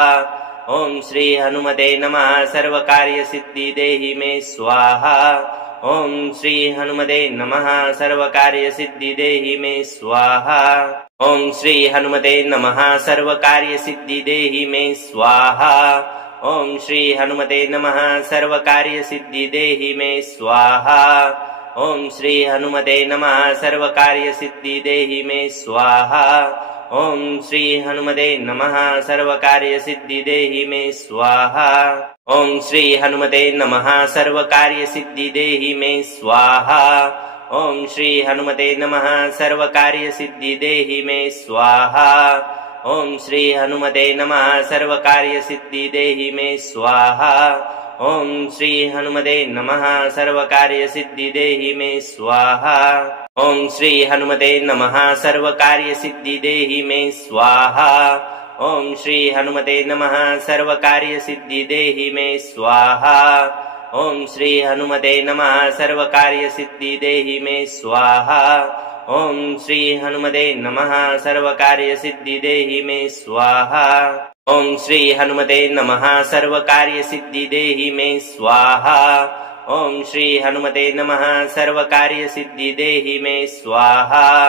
ॐ श्री हनुमते नमः सर्वकार्यसिद्धिदेहि मे स्वाहा। ॐ श्री हनुमते नमः सर्वकार्यसिद्धिदेहि मे स्वाहा। ॐ श्री हनुमते नमः सर्वकार्यसिद्धिदेहि मे स्वाहा। ॐ श्री हनुमते नमः सर्वकार्यसिद्धिदेहि मे स्वाहा। ॐ श्री हनुमते नमः सर्वकार्यसिद्धिदेहि मे स्वाहा। ॐ श्री हनुमते नमः सर्वकार्यसिद्धिदेहि मे स्वाहा। ॐ श्री हनुमते नमः सर्वकार्यसिद्धिदेहि मे स्वाहा। ॐ श्री हनुमते नमः सर्वकार्यसिद्धिदेहि मे स्वाहा। ॐ श्री हनुमते नमः सर्वकार्यसिद्धिदेहि मे स्वाहा। ॐ श्री हनुमते नमः सर्वकार्यसिद्धिदेहि मे स्वाहा। ॐ श्री हनुमते नमः सर्वकार्यसिद्धिदेहि मे स्वाहा। ॐ श्री हनुमते नमः सर्वकार्यसिद्धिदेहि मे स्वाहा। ॐ श्री हनुमते नमः सर्वकार्यसिद्धिदेहि मे स्वाहा। ॐ श्री हनुमते नमः सर्वकार्यसिद्धिदेहि मे स्वाहा। ॐ श्री हनुमते नमः सर्वकार्यसिद्धिदेहि मे स्वाहा। ॐ श्री हनुमते नमः सर्वकार्यसिद्धिदेहि मे स्वाहा।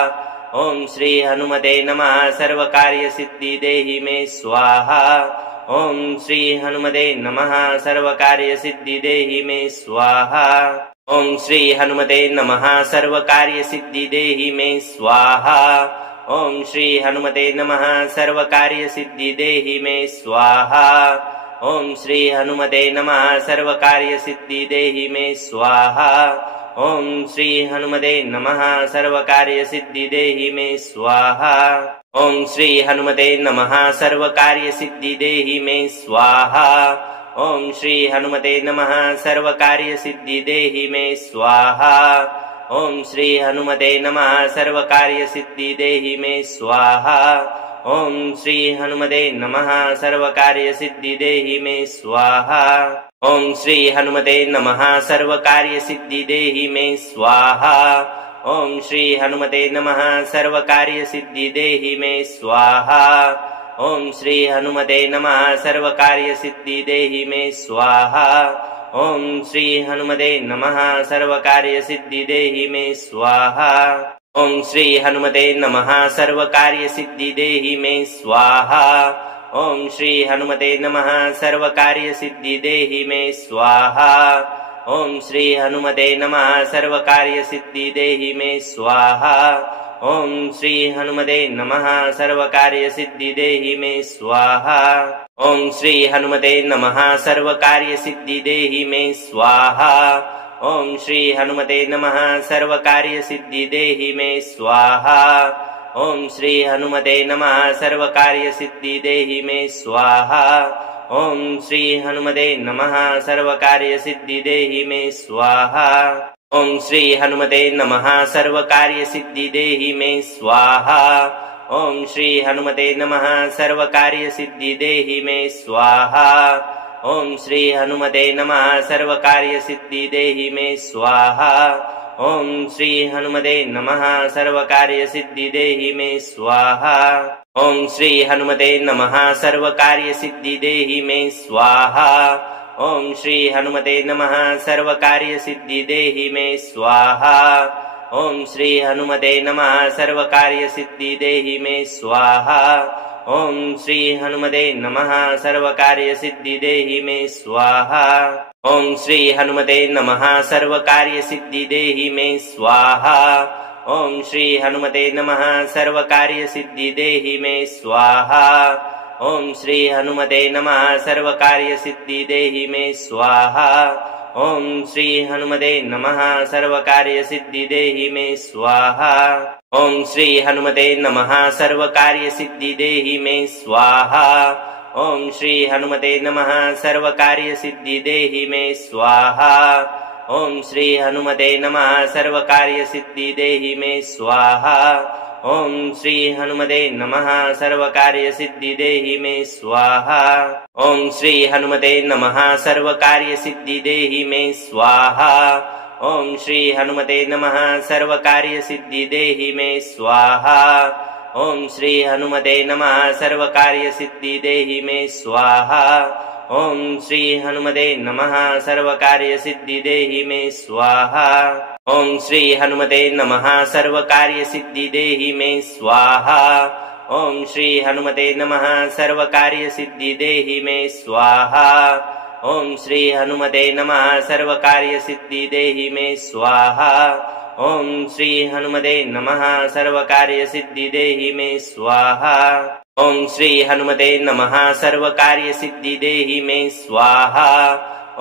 ॐ श्री हनुमते नमः सर्वकार्यसिद्धिदेहि मे स्वाहा। ॐ श्री हनुमते नमः सर्वकार्यसिद्धिदेहि मे स्वाहा। ॐ श्री हनुमते नमः सर्वकार्यसिद्धिदेहि मे स्वाहा। ॐ श्री हनुमते नमः सर्वकार्यसिद्धिदेहि मे स्वाहा। ॐ श्री हनुमते नमः सर्वकार्यसिद्धिदेहि मे स्वाहा। ॐ श्री हनुमते नमः सर्वकार्यसिद्धिदेहि मे स्वाहा। ॐ श्री हनुमते नमः सर्वकार्यसिद्धिदेहि मे स्वाहा। ॐ श्री हनुमते नमः सर्वकार्यसिद्धिदेहि मे स्वाहा। ॐ श्री हनुमते नमः सर्वकार्यसिद्धिदेहि मे स्वाहा। ॐ श्री हनुमते नमः सर्वकार्यसिद्धिदेहि मे स्वाहा। ॐ श्री हनुमते नमः सर्वकार्यसिद्धिदेहि मे स्वाहा। ॐ श्री हनुमते नमः सर्वकार्यसिद्धिदेहि मे स्वाहा। ॐ श्री हनुमते नमः सर्वकार्यसिद्धिदेहि मे स्वाहा। ॐ श्री हनुमते नमः सर्वकार्यसिद्धिदेहि मे स्वाहा। ॐ श्री हनुमते नमः सर्वकार्यसिद्धिदेहि मे स्वाहा। ॐ श्री हनुमते नमः सर्वकार्यसिद्धिदेहि मे स्वाहा। ॐ श्री हनुमते नमः सर्वकार्यसिद्धिदेहि मे स्वाहा। ॐ श्री हनुमते नमः सर्वकार्यसिद्धिदेहि मे स्वाहा। ॐ श्री हनुमते नमः सर्वकार्यसिद्धिदेहि मे स्वाहा। ॐ श्री हनुमते नमः सर्वकार्यसिद्धिदेहि मे स्वाहा। ॐ श्री हनुमते नमः सर्वकार्यसिद्धिदेहि मे स्वाहा। ॐ श्री हनुमते नमः सर्वकार्यसिद्धिदेहि मे स्वाहा। ॐ श्री हनुमते नमः सर्वकार्यसिद्धिदेहि मे स्वाहा। ॐ श्री हनुमते नमः सर्वकार्यसिद्धिदेहि मे स्वाहा। ॐ श्री हनुमते नमः सर्वकार्यसिद्धिदेहि मे स्वाहा। ॐ श्री हनुमते नमः सर्वकार्यसिद्धिदेहि मे स्वाहा। ॐ श्री हनुमते नमः सर्वकार्यसिद्धिदेहि मे स्वाहा। ॐ श्री हनुमते नमः सर्वकार्यसिद्धिदेहि मे स्वाहा। ॐ श्री हनुमते नमः सर्वकार्यसिद्धिदेहि मे स्वाहा। ॐ श्री हनुमते नमः सर्वकार्यसिद्धिदेहि मे स्वाहा। ॐ श्री हनुमते नमः सर्वकार्यसिद्धिदेहि मे स्वाहा। ॐ श्री हनुमते नमः सर्वकार्यसिद्धि देहि मे स्वाहा ॐ श्री हनुमते नमः सर्वकार्यसिद्धि देहि मे स्वाहा ॐ श्री हनुमते नमः सर्वकार्यसिद्धि देहि मे स्वाहा ॐ श्री हनुमते नमः सर्वकार्यसिद्धि देहि मे स्वाहा ॐ श्री हनुमते नमः सर्वकार्यसिद्धि देहि मे स्वाहा ॐ श्री हनुमते नमः सर्वकार्यसिद्धि देहि मे स्वाहा ॐ श्री हनुमते नमः सर्वकार्यसिद्धि देहि मे स्वाहा ॐ श्री हनुमते नमः सर्वकार्यसिद्धि देहि मे स्वाहा ॐ श्री हनुमते नमः सर्वकार्यसिद्धि देहि मे स्वाहा ॐ श्री हनुमते नमः सर्वकार्यसिद्धि देहि मे स्वाहा ॐ श्री हनुमते नमः सर्वकार्यसिद्धि देहि मे स्वाहा ॐ श्री हनुमते नमः सर्वकार्यसिद्धि देहि मे स्वाहा ॐ श्री हनुमते नमः सर्वकार्यसिद्धि देहि मे स्वाहा ॐ श्री हनुमते नमः सर्वकार्यसिद्धि देहि मे स्वाहा ॐ श्री हनुमते नमः सर्वकार्यसिद्धि देहि मे स्वाहा ॐ श्री हनुमते नमः सर्वकार्यसिद्धि देहि मे स्वाहा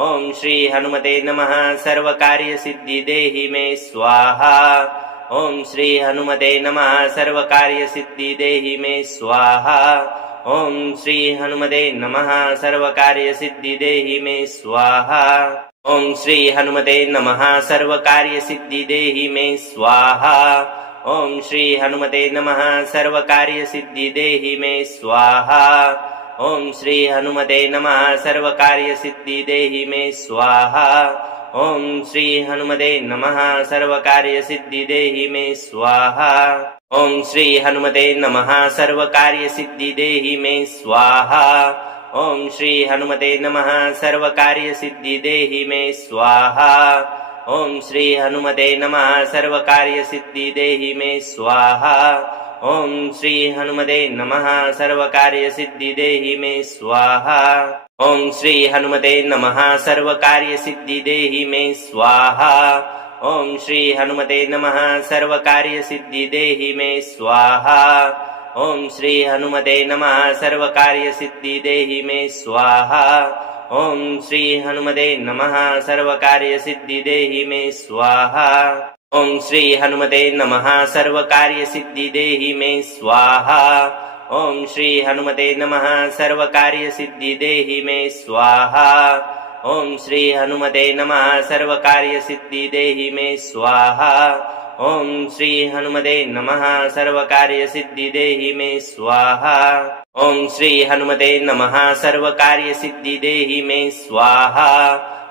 ॐ श्री हनुमते नमः सर्वकार्यसिद्धि देहि मे स्वाहा ॐ श्री हनुमते नमः सर्वकार्यसिद्धि देहि मे स्वाहा ॐ श्री हनुमते नमः सर्वकार्यसिद्धि देहि मे स्वाहा ॐ श्री हनुमते नमः सर्वकार्यसिद्धि देहि मे स्वाहा ॐ श्री हनुमते नमः सर्वकार्यसिद्धि देहि मे स्वाहा ॐ श्री हनुमते नमः सर्वकार्यसिद्धि देहि मे स्वाहा ॐ श्री हनुमते नमः सर्वकार्यसिद्धि देहि मे स्वाहा ॐ श्री हनुमते नमः सर्वकार्यसिद्धि देहि मे स्वाहा ॐ श्री हनुमते नमः सर्वकार्यसिद्धि देहि मे स्वाहा ॐ श्री हनुमते नमः सर्वकार्यसिद्धि देहि मे स्वाहा ॐ श्री हनुमते नमः सर्वकार्यसिद्धि देहि मे स्वाहा ॐ श्री हनुमते नमः सर्वकार्यसिद्धि देहि मे स्वाहा ॐ श्री हनुमते नमः सर्वकार्यसिद्धि देहि मे स्वाहा ॐ श्री हनुमते नमः सर्वकार्यसिद्धि देहि मे स्वाहा ॐ श्री हनुमते नमः सर्वकार्यसिद्धि देहि मे स्वाहा ॐ श्री हनुमते नमः सर्वकार्यसिद्धि देहि मे स्वाहा ॐ श्री हनुमते नमः सर्वकार्यसिद्धि देहि मे स्वाहा ॐ श्री हनुमते नमः सर्वकार्यसिद्धि देहि मे स्वाहा ॐ श्री हनुमते नमः सर्वकार्यसिद्धि देहि मे स्वाहा ॐ श्री हनुमते नमः सर्वकार्यसिद्धि देहि मे स्वाहा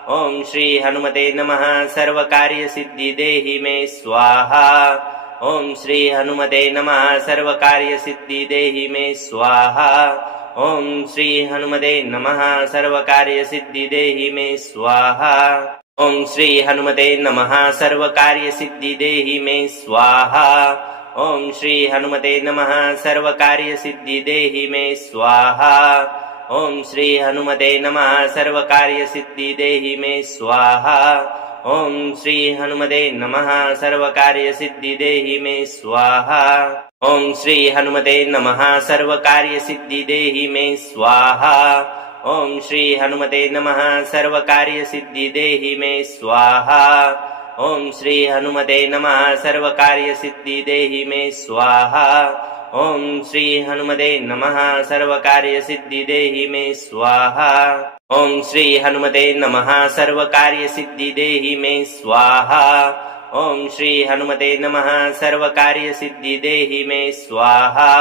ॐ श्री हनुमते नमः सर्वकार्यसिद्धि देहि मे स्वाहा ॐ श्री हनुमते नमः सर्वकार्यसिद्धि देहि मे स्वाहा ॐ श्री हनुमते नमः सर्वकार्यसिद्धि देहि मे स्वाहा ॐ श्री हनुमते नमः सर्वकार्यसिद्धि देहि मे स्वाहा ॐ श्री हनुमते नमः सर्वकार्यसिद्धि देहि मे स्वाहा ॐ श्री हनुमते नमः सर्वकार्यसिद्धि देहि मे स्वाहा ॐ श्री हनुमते नमः सर्वकार्यसिद्धि देहि मे स्वाहा ॐ श्री हनुमते नमः सर्वकार्यसिद्धि देहि मे स्वाहा ॐ श्री हनुमते नमः सर्वकार्यसिद्धि देहि मे स्वाहा ॐ श्री हनुमते नमः सर्वकार्यसिद्धि देहि मे स्वाहा ॐ श्री हनुमते नमः सर्वकार्यसिद्धि देहि मे स्वाहा ॐ श्री हनुमते नमः सर्वकार्यसिद्धि देहि मे स्वाहा ॐ श्री हनुमते नमः सर्वकार्यसिद्धि देहि मे स्वाहा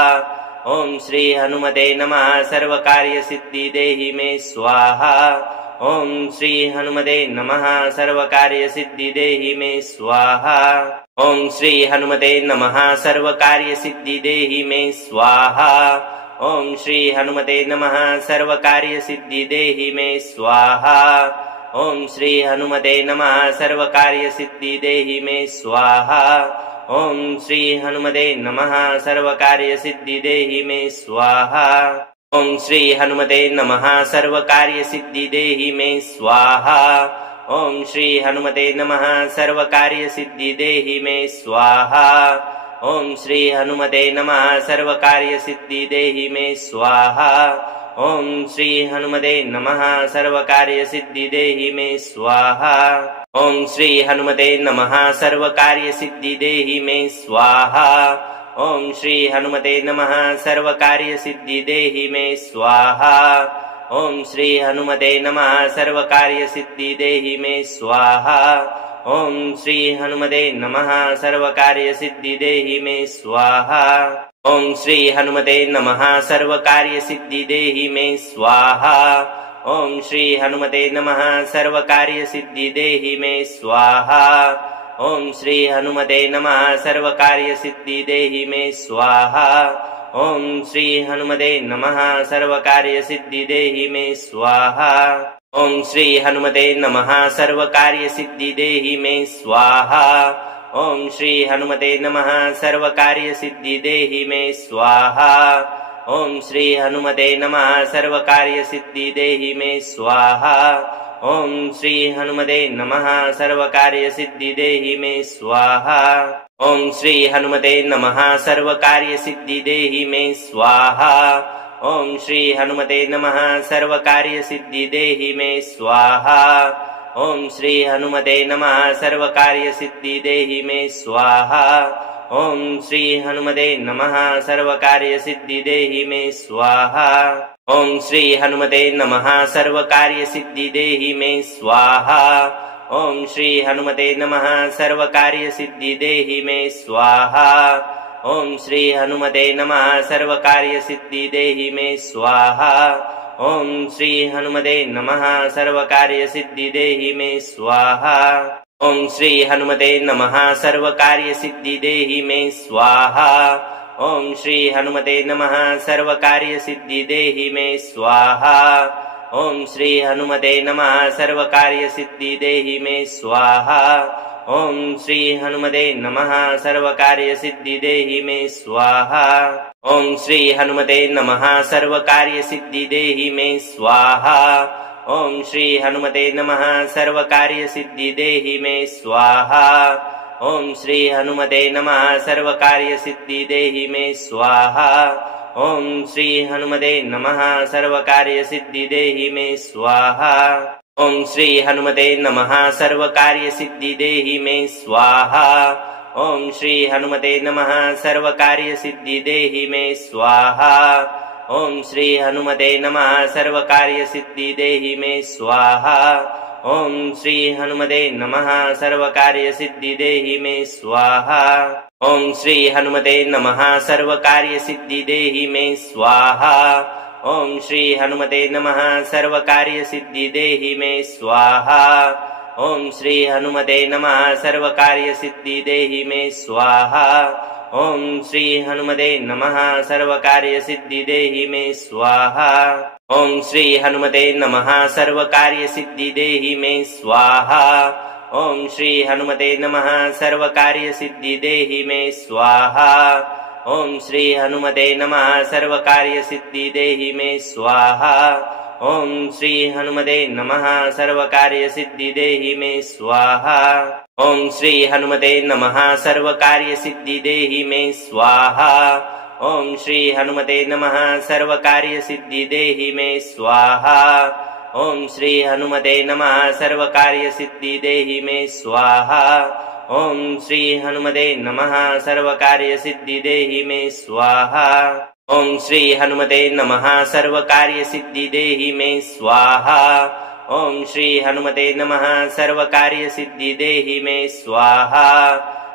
ॐ श्री हनुमते नमः सर्वकार्यसिद्धि देहि मे स्वाहा ॐ श्री हनुमते नमः सर्वकार्यसिद्धि देहि मे स्वाहा ॐ श्री हनुमते नमः सर्वकार्यसिद्धि देहि मे स्वाहा ॐ श्री हनुमते नमः सर्वकार्यसिद्धि देहि मे स्वाहा ॐ श्री हनुमते नमः सर्वकार्यसिद्धि देहि मे स्वाहा ॐ श्री हनुमते नमः सर्वकार्यसिद्धि देहि मे स्वाहा ॐ श्री हनुमते नमः सर्वकार्यसिद्धि देहि मे स्वाहा ओम श्री हनुमते नमः सर्वकार्य सिद्धि देहि मे स्वाहा। ओम श्री हनुमते नमः सर्वकार्य सिद्धि देहि मे स्वाहा। ओम श्री हनुमते नमः सर्वकार्य सिद्धि देहि मे स्वाहा। ओम श्री हनुमते नमः सर्वकार्य सिद्धि देहि मे स्वाहा। ओम श्री हनुमते नमः सर्वकार्य सिद्धि देहि मे स्वाहा। ओम श्री हनुमते नमः सर्वकार्य सिद्धि देहि मे स्वाहा। ओम श्री हनुमते नमः सर्वकार्य सिद्धि देहि मे स्वाहा। ओम श्री हनुमते नमः सर्वकार्य सिद्धि देहि मे स्वाहा। ओम श्री हनुमते नमः सर्वकार्य सिद्धि देहि मे स्वाहा। ओम श्री हनुमते नमः सर्वकार्य सिद्धि देहि मे स्वाहा। ओम श्री हनुमते नमः सर्वकार्य सिद्धि देहि मे स्वाहा। ओम श्री हनुमते नमः सर्वकार्य सिद्धि देहि मे स्वाहा। ओम श्री हनुमते नमः सर्वकार्य सिद्धि देहि मे स्वाहा। ओम श्री हनुमते नमः सर्वकार्य सिद्धि देहि मे स्वाहा। ओम श्री हनुमते नमः सर्वकार्य सिद्धि देहि मे स्वाहा। ओम श्री हनुमते नमः सर्वकार्य सिद्धि देहि मे स्वाहा। ओम श्री हनुमते नमः सर्वकार्य सिद्धि देहि मे स्वाहा। ओम श्री हनुमते नमः सर्वकार्य सिद्धि देहि मे स्वाहा। ओम श्री हनुमते नमः सर्वकार्य सिद्धि देहि मे स्वाहा। ओम श्री हनुमते नमः सर्वकार्य सिद्धि देहि मे स्वाहा। ओम श्री हनुमते नमः सर्वकार्य सिद्धि देहि मे स्वाहा। ओम श्री हनुमते नमः सर्वकार्य सिद्धि देहि मे स्वाहा। ओम श्री हनुमते नमः सर्वकार्य सिद्धि देहि मे स्वाहा। ओम श्री हनुमते नमः सर्वकार्य सिद्धि देहि मे स्वाहा। ओम श्री हनुमते नमः सर्वकार्य सिद्धि देहि मे स्वाहा। ओम श्री हनुमते नमः सर्वकार्य सिद्धि देहि मे स्वाहा। ओम श्री हनुमते नमः सर्वकार्य सिद्धि देहि मे स्वाहा। ओम श्री हनुमते नमः सर्वकार्य सिद्धि देहि मे स्वाहा। ओम श्री हनुमते नमः सर्वकार्य सिद्धि देहि मे स्वाहा। ओम श्री हनुमते नमः सर्वकार्य सिद्धि देहि मे स्वाहा। ओम श्री हनुमते नमः सर्वकार्य सिद्धि देहि मे स्वाहा। ओम श्री हनुमते नमः सर्वकार्य सिद्धि देहि मे स्वाहा। ओम श्री हनुमते नमः सर्वकार्य सिद्धि देहि मे स्वाहा। ओम श्री हनुमते नमः सर्वकार्य सिद्धि देहि मे स्वाहा। ओम श्री हनुमते नमः सर्वकार्य सिद्धि देहि मे स्वाहा। ओम श्री हनुमते नमः सर्वकार्य सिद्धि देहि मे स्वाहा। ओम श्री हनुमते नमः सर्वकार्य सिद्धि देहि मे स्वाहा। ओम श्री हनुमते नमः सर्वकार्य सिद्धि देहि मे स्वाहा। ओम श्री हनुमते नमः सर्वकार्य सिद्धि देहि मे स्वाहा। ओम श्री हनुमते नमः सर्वकार्य सिद्धि देहि मे स्वाहा। ओम श्री हनुमते नमः सर्वकार्य सिद्धि देहि मे स्वाहा। ओम श्री हनुमते नमः सर्वकार्य सिद्धि देहि मे स्वाहा। ओम श्री हनुमते नमः सर्वकार्य सिद्धि देहि मे स्वाहा। ओम श्री हनुमते नमः सर्वकार्य सिद्धि देहि मे स्वाहा। ओम श्री हनुमते नमः सर्वकार्य सिद्धि देहि मे स्वाहा। ओम श्री हनुमते नमः सर्वकार्य सिद्धि देहि मे स्वाहा। ओम श्री हनुमते नमः सर्वकार्य सिद्धि देहि मे स्वाहा। ओम श्री हनुमते नमः सर्वकार्य सिद्धि देहि मे स्वाहा। ओम श्री हनुमते नमः सर्वकार्य सिद्धि देहि मे स्वाहा।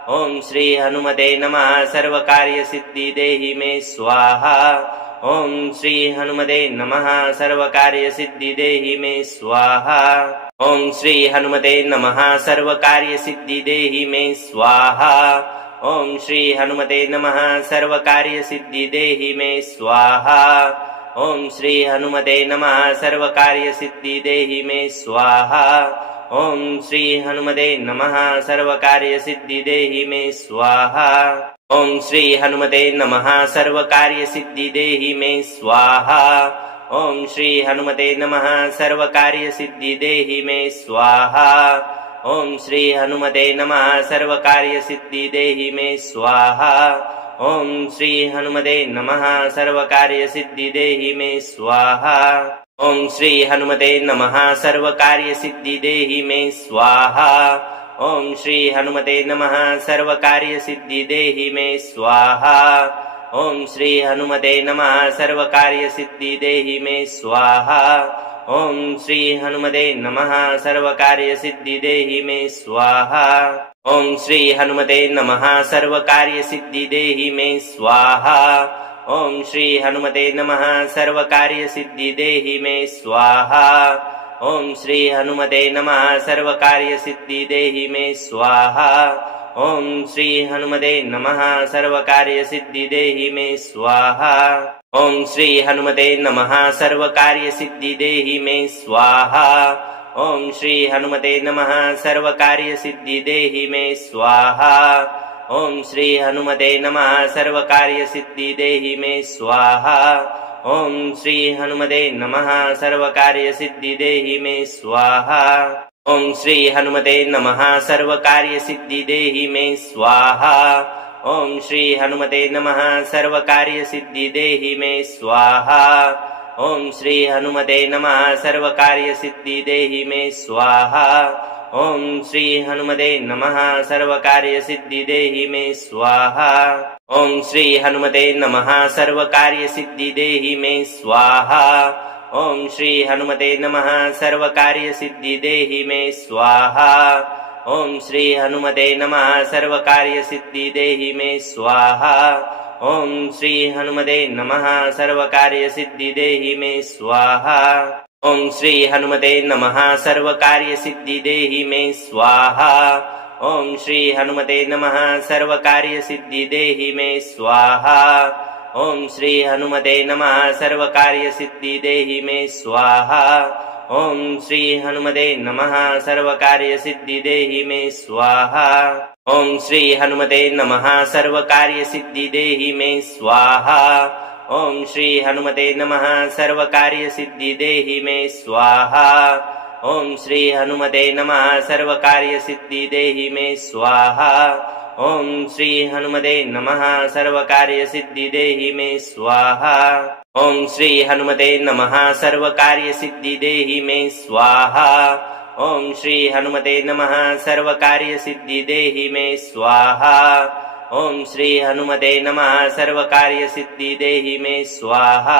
ओम श्री हनुमते नमः सर्वकार्य सिद्धि देहि मे स्वाहा। ओम श्री हनुमते नमः सर्वकार्य सिद्धि देहि मे स्वाहा। ओम श्री हनुमते नमः सर्वकार्य सिद्धि देहि मे स्वाहा। ओम श्री हनुमते नमः सर्वकार्य सिद्धि देहि मे स्वाहा। ओम श्री हनुमते नमः सर्वकार्य सिद्धि देहि मे स्वाहा। ओम श्री हनुमते नमः सर्वकार्य सिद्धि देहि मे स्वाहा। ओम श्री हनुमते नमः सर्वकार्य सिद्धि देहि मे स्वाहा। ॐ श्री हनुमते नमः सर्वकार्यसिद्धि देहि मे स्वाहा ॐ श्री हनुमते नमः सर्वकार्यसिद्धि देहि मे स्वाहा ॐ श्री हनुमते नमः सर्वकार्यसिद्धि देहि मे स्वाहा ॐ श्री हनुमते नमः सर्वकार्यसिद्धि देहि मे स्वाहा ॐ श्री हनुमते नमः सर्वकार्यसिद्धि देहि मे स्वाहा ॐ श्री हनुमते नमः सर्वकार्यसिद्धि देहि मे स्वाहा ॐ श्री हनुमते नमः सर्वकार्यसिद्धि देहि मे स्वाहा ॐ श्री हनुमते नमः सर्वकार्यसिद्धि देहि मे स्वाहा ॐ श्री हनुमते नमः सर्वकार्यसिद्धि देहि मे स्वाहा ॐ श्री हनुमते नमः सर्वकार्यसिद्धि देहि मे स्वाहा ॐ श्री हनुमते नमः सर्वकार्यसिद्धि देहि मे स्वाहा ॐ श्री हनुमते नमः सर्वकार्यसिद्धि देहि मे स्वाहा ॐ श्री हनुमते नमः सर्वकार्यसिद्धि देहि मे स्वाहा ॐ श्री हनुमते नमः सर्वकार्यसिद्धि देहि मे स्वाहा ॐ श्री हनुमते नमः सर्वकार्यसिद्धि देहि मे स्वाहा ॐ श्री हनुमते नमः सर्वकार्यसिद्धि देहि मे स्वाहा ॐ श्री हनुमते नमः सर्वकार्यसिद्धि देहि मे स्वाहा ॐ श्री हनुमते नमः सर्वकार्यसिद्धि देहि मे स्वाहा ॐ श्री हनुमते नमः सर्वकार्यसिद्धि देहि मे स्वाहा ॐ श्री हनुमते नमः सर्वकार्यसिद्धि देहि मे स्वाहा ॐ श्री हनुमते नमः सर्वकार्यसिद्धि देहि मे स्वाहा ॐ श्री हनुमते नमः सर्वकार्यसिद्धि देहि मे स्वाहा ॐ श्री हनुमते नमः सर्वकार्यसिद्धि देहि मे स्वाहा ॐ श्री हनुमते नमः सर्वकार्यसिद्धि देहि मे स्वाहा ॐ श्री हनुमते नमः सर्वकार्यसिद्धि देहि मे स्वाहा ॐ श्री हनुमते नमः सर्वकार्यसिद्धि देहि मे स्वाहा ॐ श्री हनुमते नमः सर्वकार्यसिद्धि देहि मे स्वाहा ॐ श्री हनुमते नमः सर्वकार्यसिद्धि देहि मे स्वाहा ॐ श्री हनुमते नमः सर्वकार्यसिद्धि देहि मे स्वाहा ॐ श्री हनुमते नमः सर्वकार्यसिद्धि देहि मे स्वाहा ॐ श्री हनुमते नमः सर्वकार्यसिद्धि देहि मे स्वाहा ॐ श्री हनुमते नमः सर्वकार्यसिद्धि देहि मे स्वाहा ॐ श्री हनुमते नमः सर्वकार्यसिद्धि देहि मे स्वाहा ॐ श्री हनुमते नमः सर्वकार्यसिद्धि देहि मे स्वाहा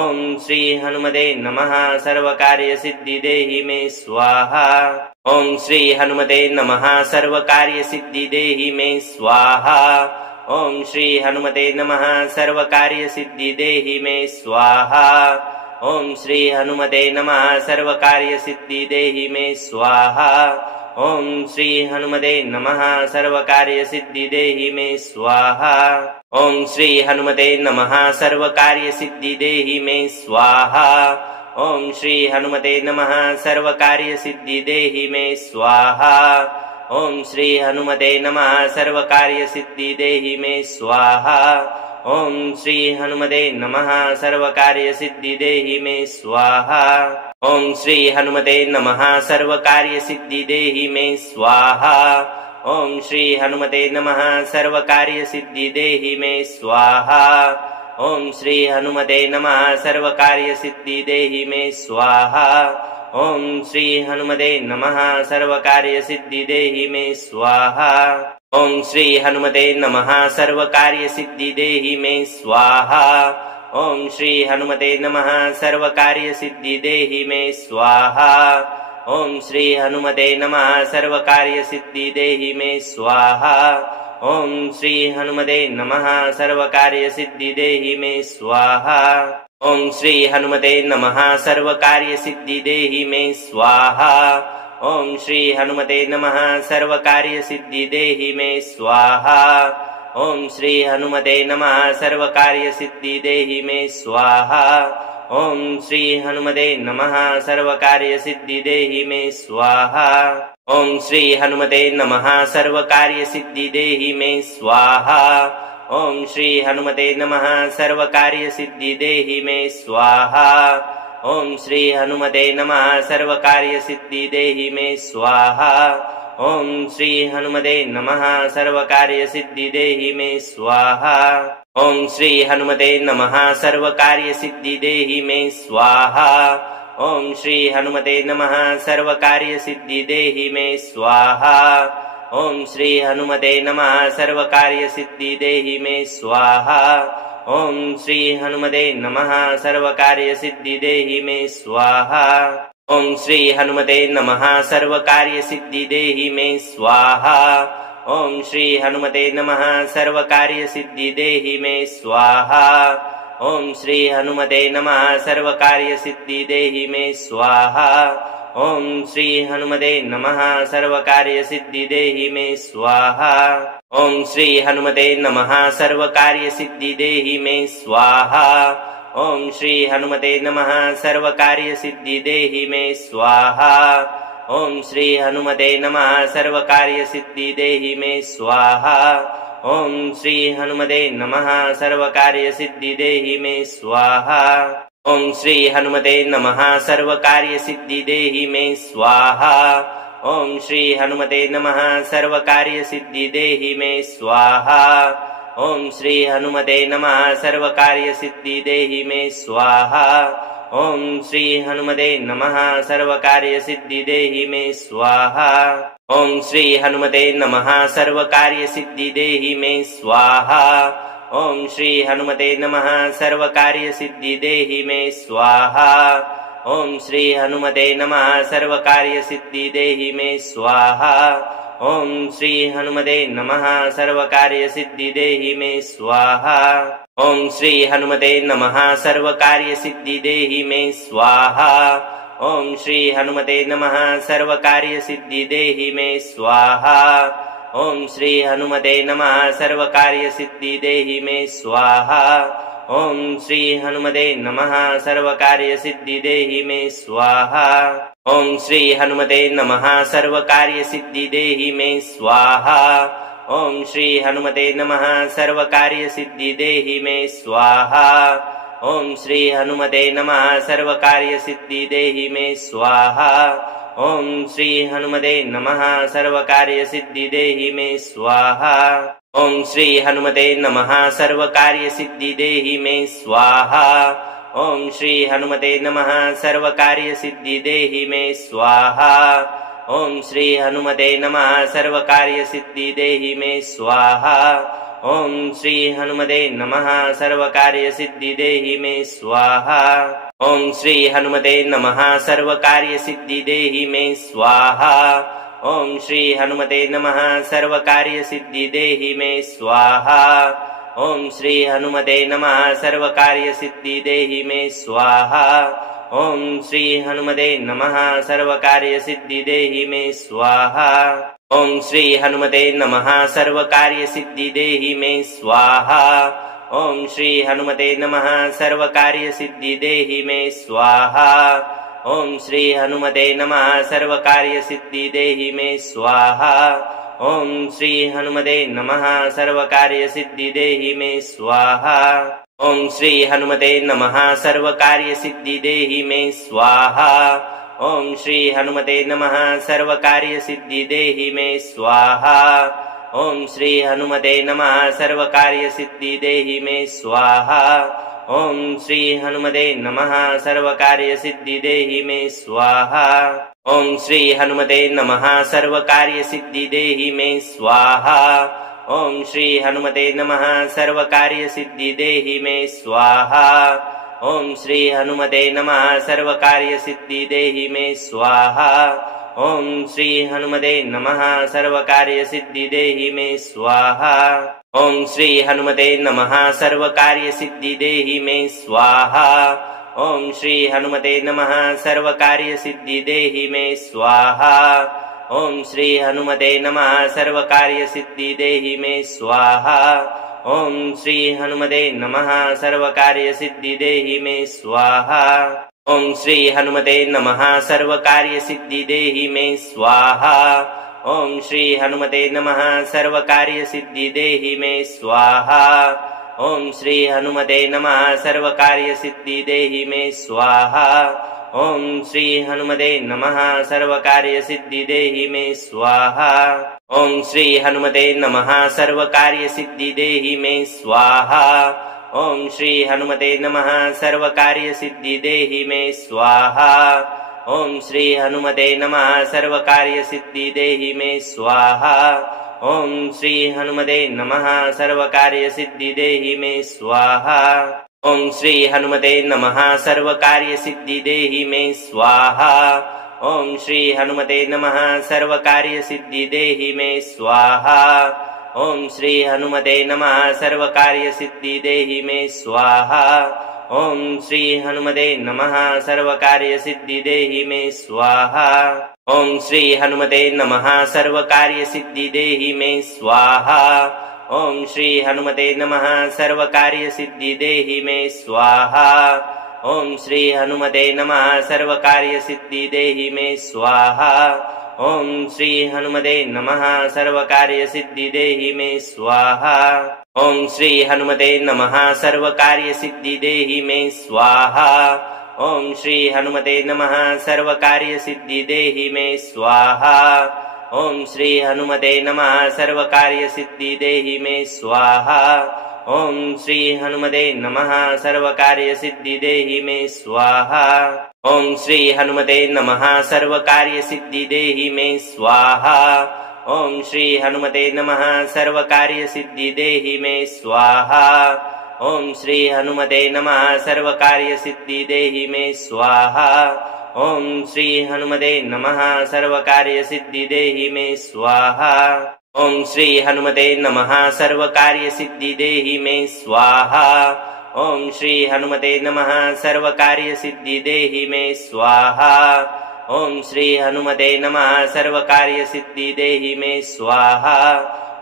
ॐ श्री हनुमते नमः सर्वकार्यसिद्धि देहि मे स्वाहा ॐ श्री हनुमते नमः सर्वकार्यसिद्धि देहि मे स्वाहा ॐ श्री हनुमते नमः सर्वकार्यसिद्धि देहि मे स्वाहा ॐ श्री हनुमते नमः सर्वकार्यसिद्धि देहि मे स्वाहा ॐ श्री हनुमते नमः सर्वकार्यसिद्धि देहि मे स्वाहा ॐ श्री हनुमते नमः सर्वकार्यसिद्धि देहि मे स्वाहा ॐ श्री हनुमते नमः सर्वकार्यसिद्धि देहि मे स्वाहा ॐ श्री हनुमते नमः सर्वकार्यसिद्धि देहि मे स्वाहा ॐ श्री हनुमते नमः सर्वकार्यसिद्धि देहि मे स्वाहा ॐ श्री हनुमते नमः सर्वकार्यसिद्धि देहि मे स्वाहा ॐ श्री हनुमते नमः सर्वकार्यसिद्धि देहि मे स्वाहा ॐ श्री हनुमते नमः सर्वकार्यसिद्धि देहि मे स्वाहा ॐ श्री हनुमते नमः सर्वकार्यसिद्धि देहि मे स्वाहा ॐ श्री हनुमते नमः सर्वकार्यसिद्धि देहि मे स्वाहा ॐ श्री हनुमते नमः सर्वकार्यसिद्धि देहि मे स्वाहा ॐ श्री हनुमते नमः सर्वकार्यसिद्धि देहि मे स्वाहा ॐ श्री हनुमते नमः सर्वकार्यसिद्धि देहि मे स्वाहा ॐ श्री हनुमते नमः सर्वकार्यसिद्धि देहि मे स्वाहा ॐ श्री हनुमते नमः सर्वकार्यसिद्धि देहि मे स्वाहा ॐ श्री हनुमते नमः सर्वकार्यसिद्धि देहि मे स्वाहा ॐ श्री हनुमते नमः सर्वकार्यसिद्धि देहि मे स्वाहा ॐ श्री हनुमते नमः सर्वकार्यसिद्धि देहि मे स्वाहा ॐ श्री हनुमते नमः सर्वकार्यसिद्धि देहि मे स्वाहा ॐ श्री हनुमते नमः सर्वकार्यसिद्धि देहि मे स्वाहा ॐ श्री हनुमते नमः सर्वकार्यसिद्धि देहि मे स्वाहा ॐ श्री हनुमते नमः सर्वकार्यसिद्धि देहि मे स्वाहा ॐ श्री हनुमते नमः सर्वकार्यसिद्धि देहि मे स्वाहा ॐ श्री हनुमते नमः सर्वकार्यसिद्धि देहि मे स्वाहा ॐ श्री हनुमते नमः सर्वकार्यसिद्धि देहि मे स्वाहा ॐ श्री हनुमते नमः सर्वकार्यसिद्धि देहि मे स्वाहा ॐ श्री हनुमते नमः सर्वकार्यसिद्धि देहि मे स्वाहा ॐ श्री हनुमते नमः सर्वकार्यसिद्धि देहि मे स्वाहा ॐ श्री हनुमते नमः सर्वकार्यसिद्धि देहि मे स्वाहा ॐ श्री हनुमते नमः सर्वकार्यसिद्धि देहि मे स्वाहा ॐ श्री हनुमते नमः सर्वकार्यसिद्धि देहि मे स्वाहा ॐ श्री हनुमते नमः सर्वकार्यसिद्धि देहि मे स्वाहा ॐ श्री हनुमते नमः सर्वकार्यसिद्धि देहि मे स्वाहा ॐ श्री हनुमते नमः सर्वकार्यसिद्धि देहि मे स्वाहा ॐ श्री हनुमते नमः सर्वकार्यसिद्धि देहि मे स्वाहा ॐ श्री हनुमते नमः सर्वकार्यसिद्धि देहि मे स्वाहा ॐ श्री हनुमते नमः सर्वकार्यसिद्धि देहि मे स्वाहा ॐ श्री हनुमते नमः सर्वकार्यसिद्धि देहि मे स्वाहा ॐ श्री हनुमते नमः सर्वकार्यसिद्धि देहि मे स्वाहा ॐ श्री हनुमते नमः सर्वकार्यसिद्धि देहि मे स्वाहा ॐ श्री हनुमते नमः सर्वकार्यसिद्धि देहि मे स्वाहा ॐ श्री हनुमते नमः सर्वकार्यसिद्धि देहि मे स्वाहा ॐ श्री हनुमते नमः सर्वकार्यसिद्धि देहि मे स्वाहा ॐ श्री हनुमते नमः सर्वकार्यसिद्धि देहि मे स्वाहा ॐ श्री हनुमते नमः सर्वकार्यसिद्धि देहि मे स्वाहा ॐ श्री हनुमते नमः सर्वकार्यसिद्धि देहि मे स्वाहा ॐ श्री हनुमते नमः सर्वकार्यसिद्धि देहि मे स्वाहा ॐ श्री हनुमते नमः सर्वकार्यसिद्धि देहि मे स्वाहा ॐ श्री हनुमते नमः सर्वकार्यसिद्धि देहि मे स्वाहा ॐ श्री हनुमते नमः सर्वकार्यसिद्धि देहि मे स्वाहा ॐ श्री हनुमते नमः सर्वकार्यसिद्धि देहि मे स्वाहा ॐ श्री हनुमते नमः सर्वकार्यसिद्धि देहि मे स्वाहा ॐ श्री हनुमते नमः सर्वकार्यसिद्धि देहि मे स्वाहा ॐ श्री हनुमते नमः सर्वकार्यसिद्धि देहि मे स्वाहा ॐ श्री हनुमते नमः सर्वकार्यसिद्धि देहि मे स्वाहा ॐ श्री हनुमते नमः सर्वकार्यसिद्धि देहि मे स्वाहा ॐ श्री हनुमते नमः सर्वकार्यसिद्धि देहि मे स्वाहा ॐ श्री हनुमते नमः सर्वकार्यसिद्धि देहि मे स्वाहा ॐ श्री हनुमते नमः सर्वकार्यसिद्धि देहि मे स्वाहा ॐ श्री हनुमते नमः सर्वकार्यसिद्धि देहि मे स्वाहा ॐ श्री हनुमते नमः सर्वकार्यसिद्धि देहि मे स्वाहा ॐ श्री हनुमते नमः सर्वकार्यसिद्धि देहि मे स्वाहा ॐ श्री हनुमते नमः सर्वकार्यसिद्धि देहि मे स्वाहा ॐ श्री हनुमते नमः सर्वकार्यसिद्धि देहि मे स्वाहा ॐ श्री हनुमते नमः सर्वकार्यसिद्धि देहि मे स्वाहा ॐ श्री हनुमते नमः सर्वकार्यसिद्धि देहि मे स्वाहा ॐ श्री हनुमते नमः सर्वकार्यसिद्धि देहि मे स्वाहा ॐ श्री हनुमते नमः सर्वकार्यसिद्धि देहि मे स्वाहा ॐ श्री हनुमते नमः सर्वकार्यसिद्धि देहि मे स्वाहा ॐ श्री हनुमते नमः सर्वकार्यसिद्धि देहि मे स्वाहा ॐ श्री हनुमते नमः सर्वकार्यसिद्धि देहि मे स्वाहा ॐ श्री हनुमते नमः सर्वकार्यसिद्धि देहि मे स्वाहा ॐ श्री हनुमते नमः सर्वकार्यसिद्धि देहि मे स्वाहा ॐ श्री हनुमते नमः सर्वकार्यसिद्धि देहि मे स्वाहा ॐ श्री हनुमते नमः सर्वकार्यसिद्धि देहि मे स्वाहा। ॐ श्री हनुमते नमः सर्वकार्यसिद्धि देहि मे स्वाहा। ॐ श्री हनुमते नमः सर्वकार्यसिद्धि देहि मे स्वाहा। ॐ श्री हनुमते नमः सर्वकार्यसिद्धि देहि मे स्वाहा। ॐ श्री हनुमते नमः सर्वकार्यसिद्धि देहि मे स्वाहा। ॐ श्री हनुमते नमः सर्वकार्यसिद्धि देहि मे स्वाहा। ॐ श्री हनुमते नमः सर्वकार्यसिद्धि देहि मे स्वाहा। ॐ श्री हनुमते नमः सर्वकार्यसिद्धि देहि मे स्वाहा। ॐ श्री हनुमते नमः सर्वकार्यसिद्धि देहि मे स्वाहा। ॐ श्री हनुमते नमः सर्वकार्यसिद्धि देहि मे स्वाहा। ॐ श्री हनुमते नमः सर्वकार्यसिद्धि देहि मे स्वाहा। ॐ श्री हनुमते नमः सर्वकार्यसिद्धि देहि मे स्वाहा। ॐ श्री हनुमते नमः सर्वकार्यसिद्धि देहि मे स्वाहा। ॐ श्री हनुमते नमः सर्वकार्यसिद्धि देहि मे स्वाहा। ॐ श्री हनुमते नमः सर्वकार्यसिद्धि देहि मे स्वाहा। ॐ श्री हनुमते नमः सर्वकार्यसिद्धि देहि मे स्वाहा। ॐ श्री हनुमते नमः सर्वकार्यसिद्धि देहि मे स्वाहा। ॐ श्री हनुमते नमः सर्वकार्यसिद्धि देहि मे स्वाहा। ॐ श्री हनुमते नमः सर्वकार्यसिद्धि देहि मे स्वाहा। ॐ श्री हनुमते नमः सर्वकार्यसिद्धि देहि मे स्वाहा। ॐ श्री हनुमते नमः सर्वकार्यसिद्धि देहि मे स्वाहा। ॐ श्री हनुमते नमः सर्वकार्यसिद्धि देहि मे स्वाहा। ॐ श्री हनुमते नमः सर्वकार्यसिद्धि देहि मे स्वाहा। ॐ श्री हनुमते नमः सर्वकार्यसिद्धि देहि मे स्वाहा। ॐ श्री हनुमते नमः सर्वकार्यसिद्धि देहि मे स्वाहा। ॐ श्री हनुमते नमः सर्वकार्यसिद्धि देहि मे स्वाहा। ॐ श्री हनुमते नमः सर्वकार्यसिद्धि देहि मे स्वाहा।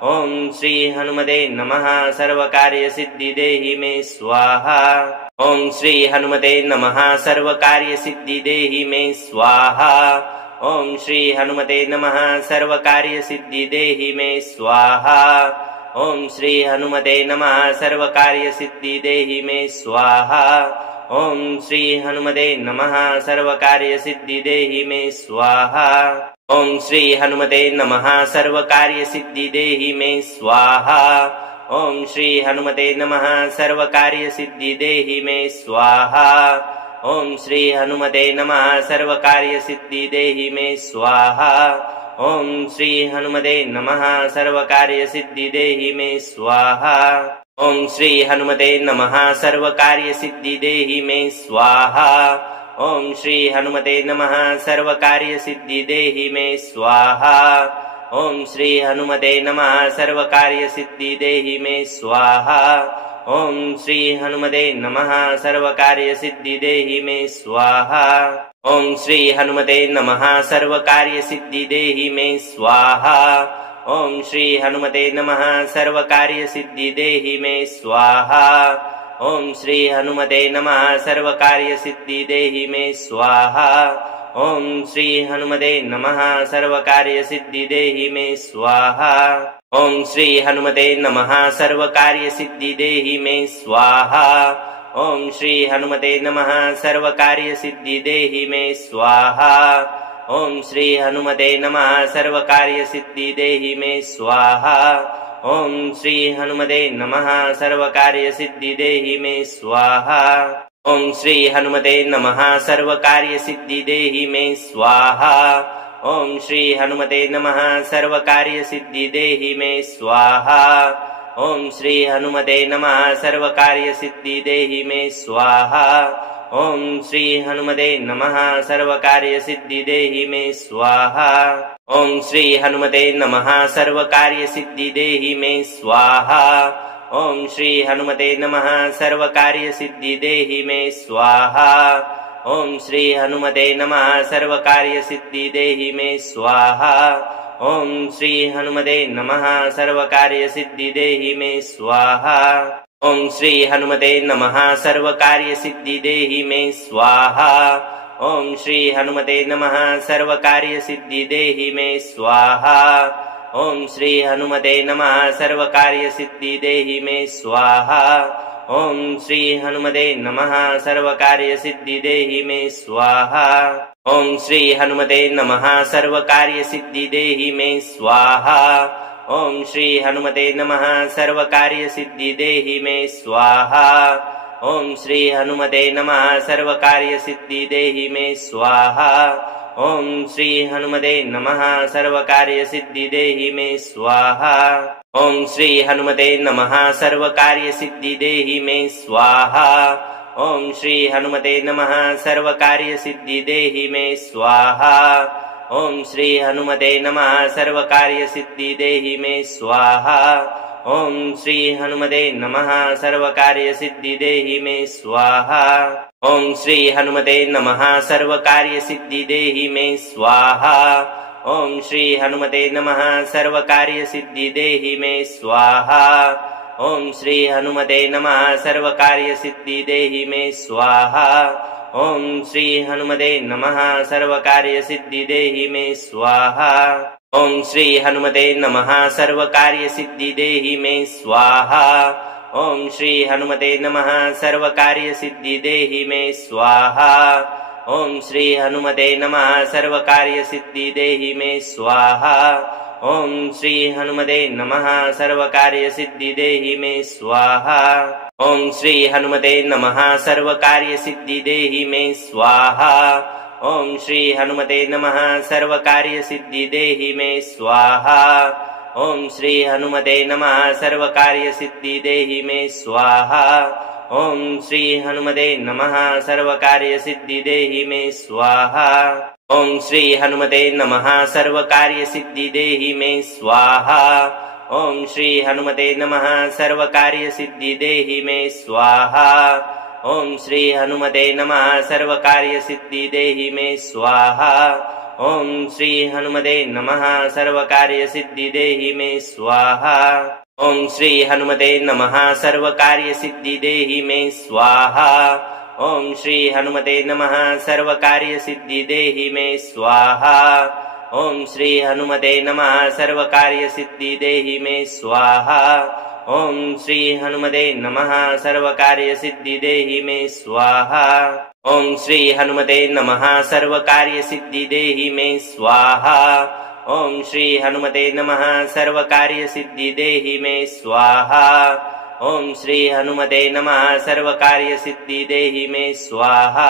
ॐ श्री हनुमते नमः सर्वकार्यसिद्धि देहि मे स्वाहा। ॐ श्री हनुमते नमः सर्वकार्यसिद्धि देहि मे स्वाहा। ॐ श्री हनुमते नमः सर्वकार्यसिद्धि देहि मे स्वाहा। ॐ श्री हनुमते नमः सर्वकार्यसिद्धि देहि मे स्वाहा। ॐ श्री हनुमते नमः सर्वकार्यसिद्धि देहि मे स्वाहा। ॐ श्री हनुमते नमः सर्वकार्यसिद्धि देहि मे स्वाहा। ॐ श्री हनुमते नमः सर्वकार्यसिद्धि देहि मे स्वाहा। ॐ श्री हनुमते नमः सर्वकार्यसिद्धि देहि मे स्वाहा। ॐ श्री हनुमते नमः सर्वकार्यसिद्धि देहि मे स्वाहा। ॐ श्री हनुमते नमः सर्वकार्यसिद्धि देहि मे स्वाहा। ॐ श्री हनुमते नमः सर्वकार्यसिद्धि देहि मे स्वाहा। ॐ श्री हनुमते नमः सर्वकार्यसिद्धि देहि मे स्वाहा। ॐ श्री हनुमते नमः सर्वकार्यसिद्धि देहि मे स्वाहा। ॐ श्री हनुमते नमः सर्वकार्यसिद्धि देहि मे स्वाहा। ॐ श्री हनुमते नमः सर्वकार्यसिद्धि देहि मे स्वाहा। ॐ श्री हनुमते नमः सर्वकार्यसिद्धि देहि मे स्वाहा। ॐ श्री हनुमते नमः सर्वकार्यसिद्धि देहि मे स्वाहा। ॐ श्री हनुमते नमः सर्वकार्यसिद्धि देहि मे स्वाहा। ॐ श्री हनुमते नमः सर्वकार्यसिद्धि देहि मे स्वाहा। ॐ श्री हनुमते नमः सर्वकार्यसिद्धि देहि मे स्वाहा। ॐ श्री हनुमते नमः सर्वकार्यसिद्धि देहि मे स्वाहा। ॐ श्री हनुमते नमः सर्वकार्यसिद्धि देहि मे स्वाहा। ॐ श्री हनुमते नमः सर्वकार्यसिद्धि देहि मे स्वाहा। ॐ श्री हनुमते नमः सर्वकार्यसिद्धि देहि मे स्वाहा। ॐ श्री हनुमते नमः सर्वकार्यसिद्धि देहि मे स्वाहा। ॐ श्री हनुमते नमः सर्वकार्यसिद्धि देहि मे स्वाहा। ॐ श्री हनुमते नमः सर्वकार्यसिद्धि देहि मे स्वाहा। ॐ श्री हनुमते नमः सर्वकार्यसिद्धि देहि मे स्वाहा। ॐ श्री हनुमते नमः सर्वकार्यसिद्धि देहि मे स्वाहा। ॐ श्री हनुमते नमः सर्वकार्यसिद्धि देहि मे स्वाहा ॐ श्री हनुमते नमः सर्वकार्यसिद्धि देहि मे स्वाहा ॐ श्री हनुमते नमः सर्वकार्यसिद्धि देहि मे स्वाहा ॐ श्री हनुमते नमः सर्वकार्यसिद्धि देहि मे स्वाहा ॐ श्री हनुमते नमः सर्वकार्यसिद्धि देहि मे स्वाहा ॐ श्री हनुमते नमः सर्वकार्यसिद्धि देहि मे स्वाहा ॐ श्री हनुमते नमः सर्वकार्यसिद्धि देहि मे स्वाहा ॐ श्री हनुमते नमः सर्वकार्यसिद्धि देहि मे स्वाहा ॐ श्री हनुमते नमः सर्वकार्यसिद्धि देहि मे स्वाहा ॐ श्री हनुमते नमः सर्वकार्यसिद्धि देहि मे स्वाहा ॐ श्री हनुमते नमः सर्वकार्यसिद्धि देहि मे स्वाहा ॐ श्री हनुमते नमः सर्वकार्यसिद्धि देहि मे स्वाहा ॐ श्री हनुमते नमः सर्वकार्यसिद्धि देहि मे स्वाहा ॐ श्री हनुमते नमः सर्वकार्यसिद्धि देहि मे स्वाहा ॐ श्री हनुमते नमः सर्वकार्यसिद्धि देहि मे स्वाहा ॐ श्री हनुमते नमः सर्वकार्यसिद्धि देहि मे स्वाहा ॐ श्री हनुमते नमः सर्वकार्यसिद्धि देहि मे स्वाहा ॐ श्री हनुमते नमः सर्वकार्यसिद्धि देहि मे स्वाहा ॐ श्री हनुमते नमः सर्वकार्यसिद्धि देहि मे स्वाहा ॐ श्री हनुमते नमः सर्वकार्यसिद्धि देहि मे स्वाहा ॐ श्री हनुमते नमः सर्वकार्यसिद्धि देहि मे स्वाहा ॐ श्री हनुमते नमः सर्वकार्यसिद्धि देहि मे स्वाहा ॐ श्री हनुमते नमः सर्वकार्यसिद्धि देहि मे स्वाहा ॐ श्री हनुमते नमः सर्वकार्यसिद्धि देहि मे स्वाहा ॐ श्री हनुमते नमः सर्वकार्यसिद्धि देहि मे स्वाहा ॐ श्री हनुमते नमः सर्वकार्यसिद्धि देहि मे स्वाहा ॐ श्री हनुमते नमः सर्वकार्यसिद्धि देहि मे स्वाहा ॐ श्री हनुमते नमः सर्वकार्यसिद्धि देहि मे स्वाहा ॐ श्री हनुमते नमः सर्वकार्यसिद्धि देहि मे स्वाहा ॐ श्री हनुमते नमः सर्वकार्यसिद्धि देहि मे स्वाहा ॐ श्री हनुमते नमः सर्वकार्यसिद्धि देहि मे स्वाहा ॐ श्री हनुमते नमः सर्वकार्यसिद्धि देहि मे स्वाहा ॐ श्री हनुमते नमः सर्वकार्यसिद्धि देहि मे स्वाहा ॐ श्री हनुमते नमः सर्वकार्यसिद्धि देहि मे स्वाहा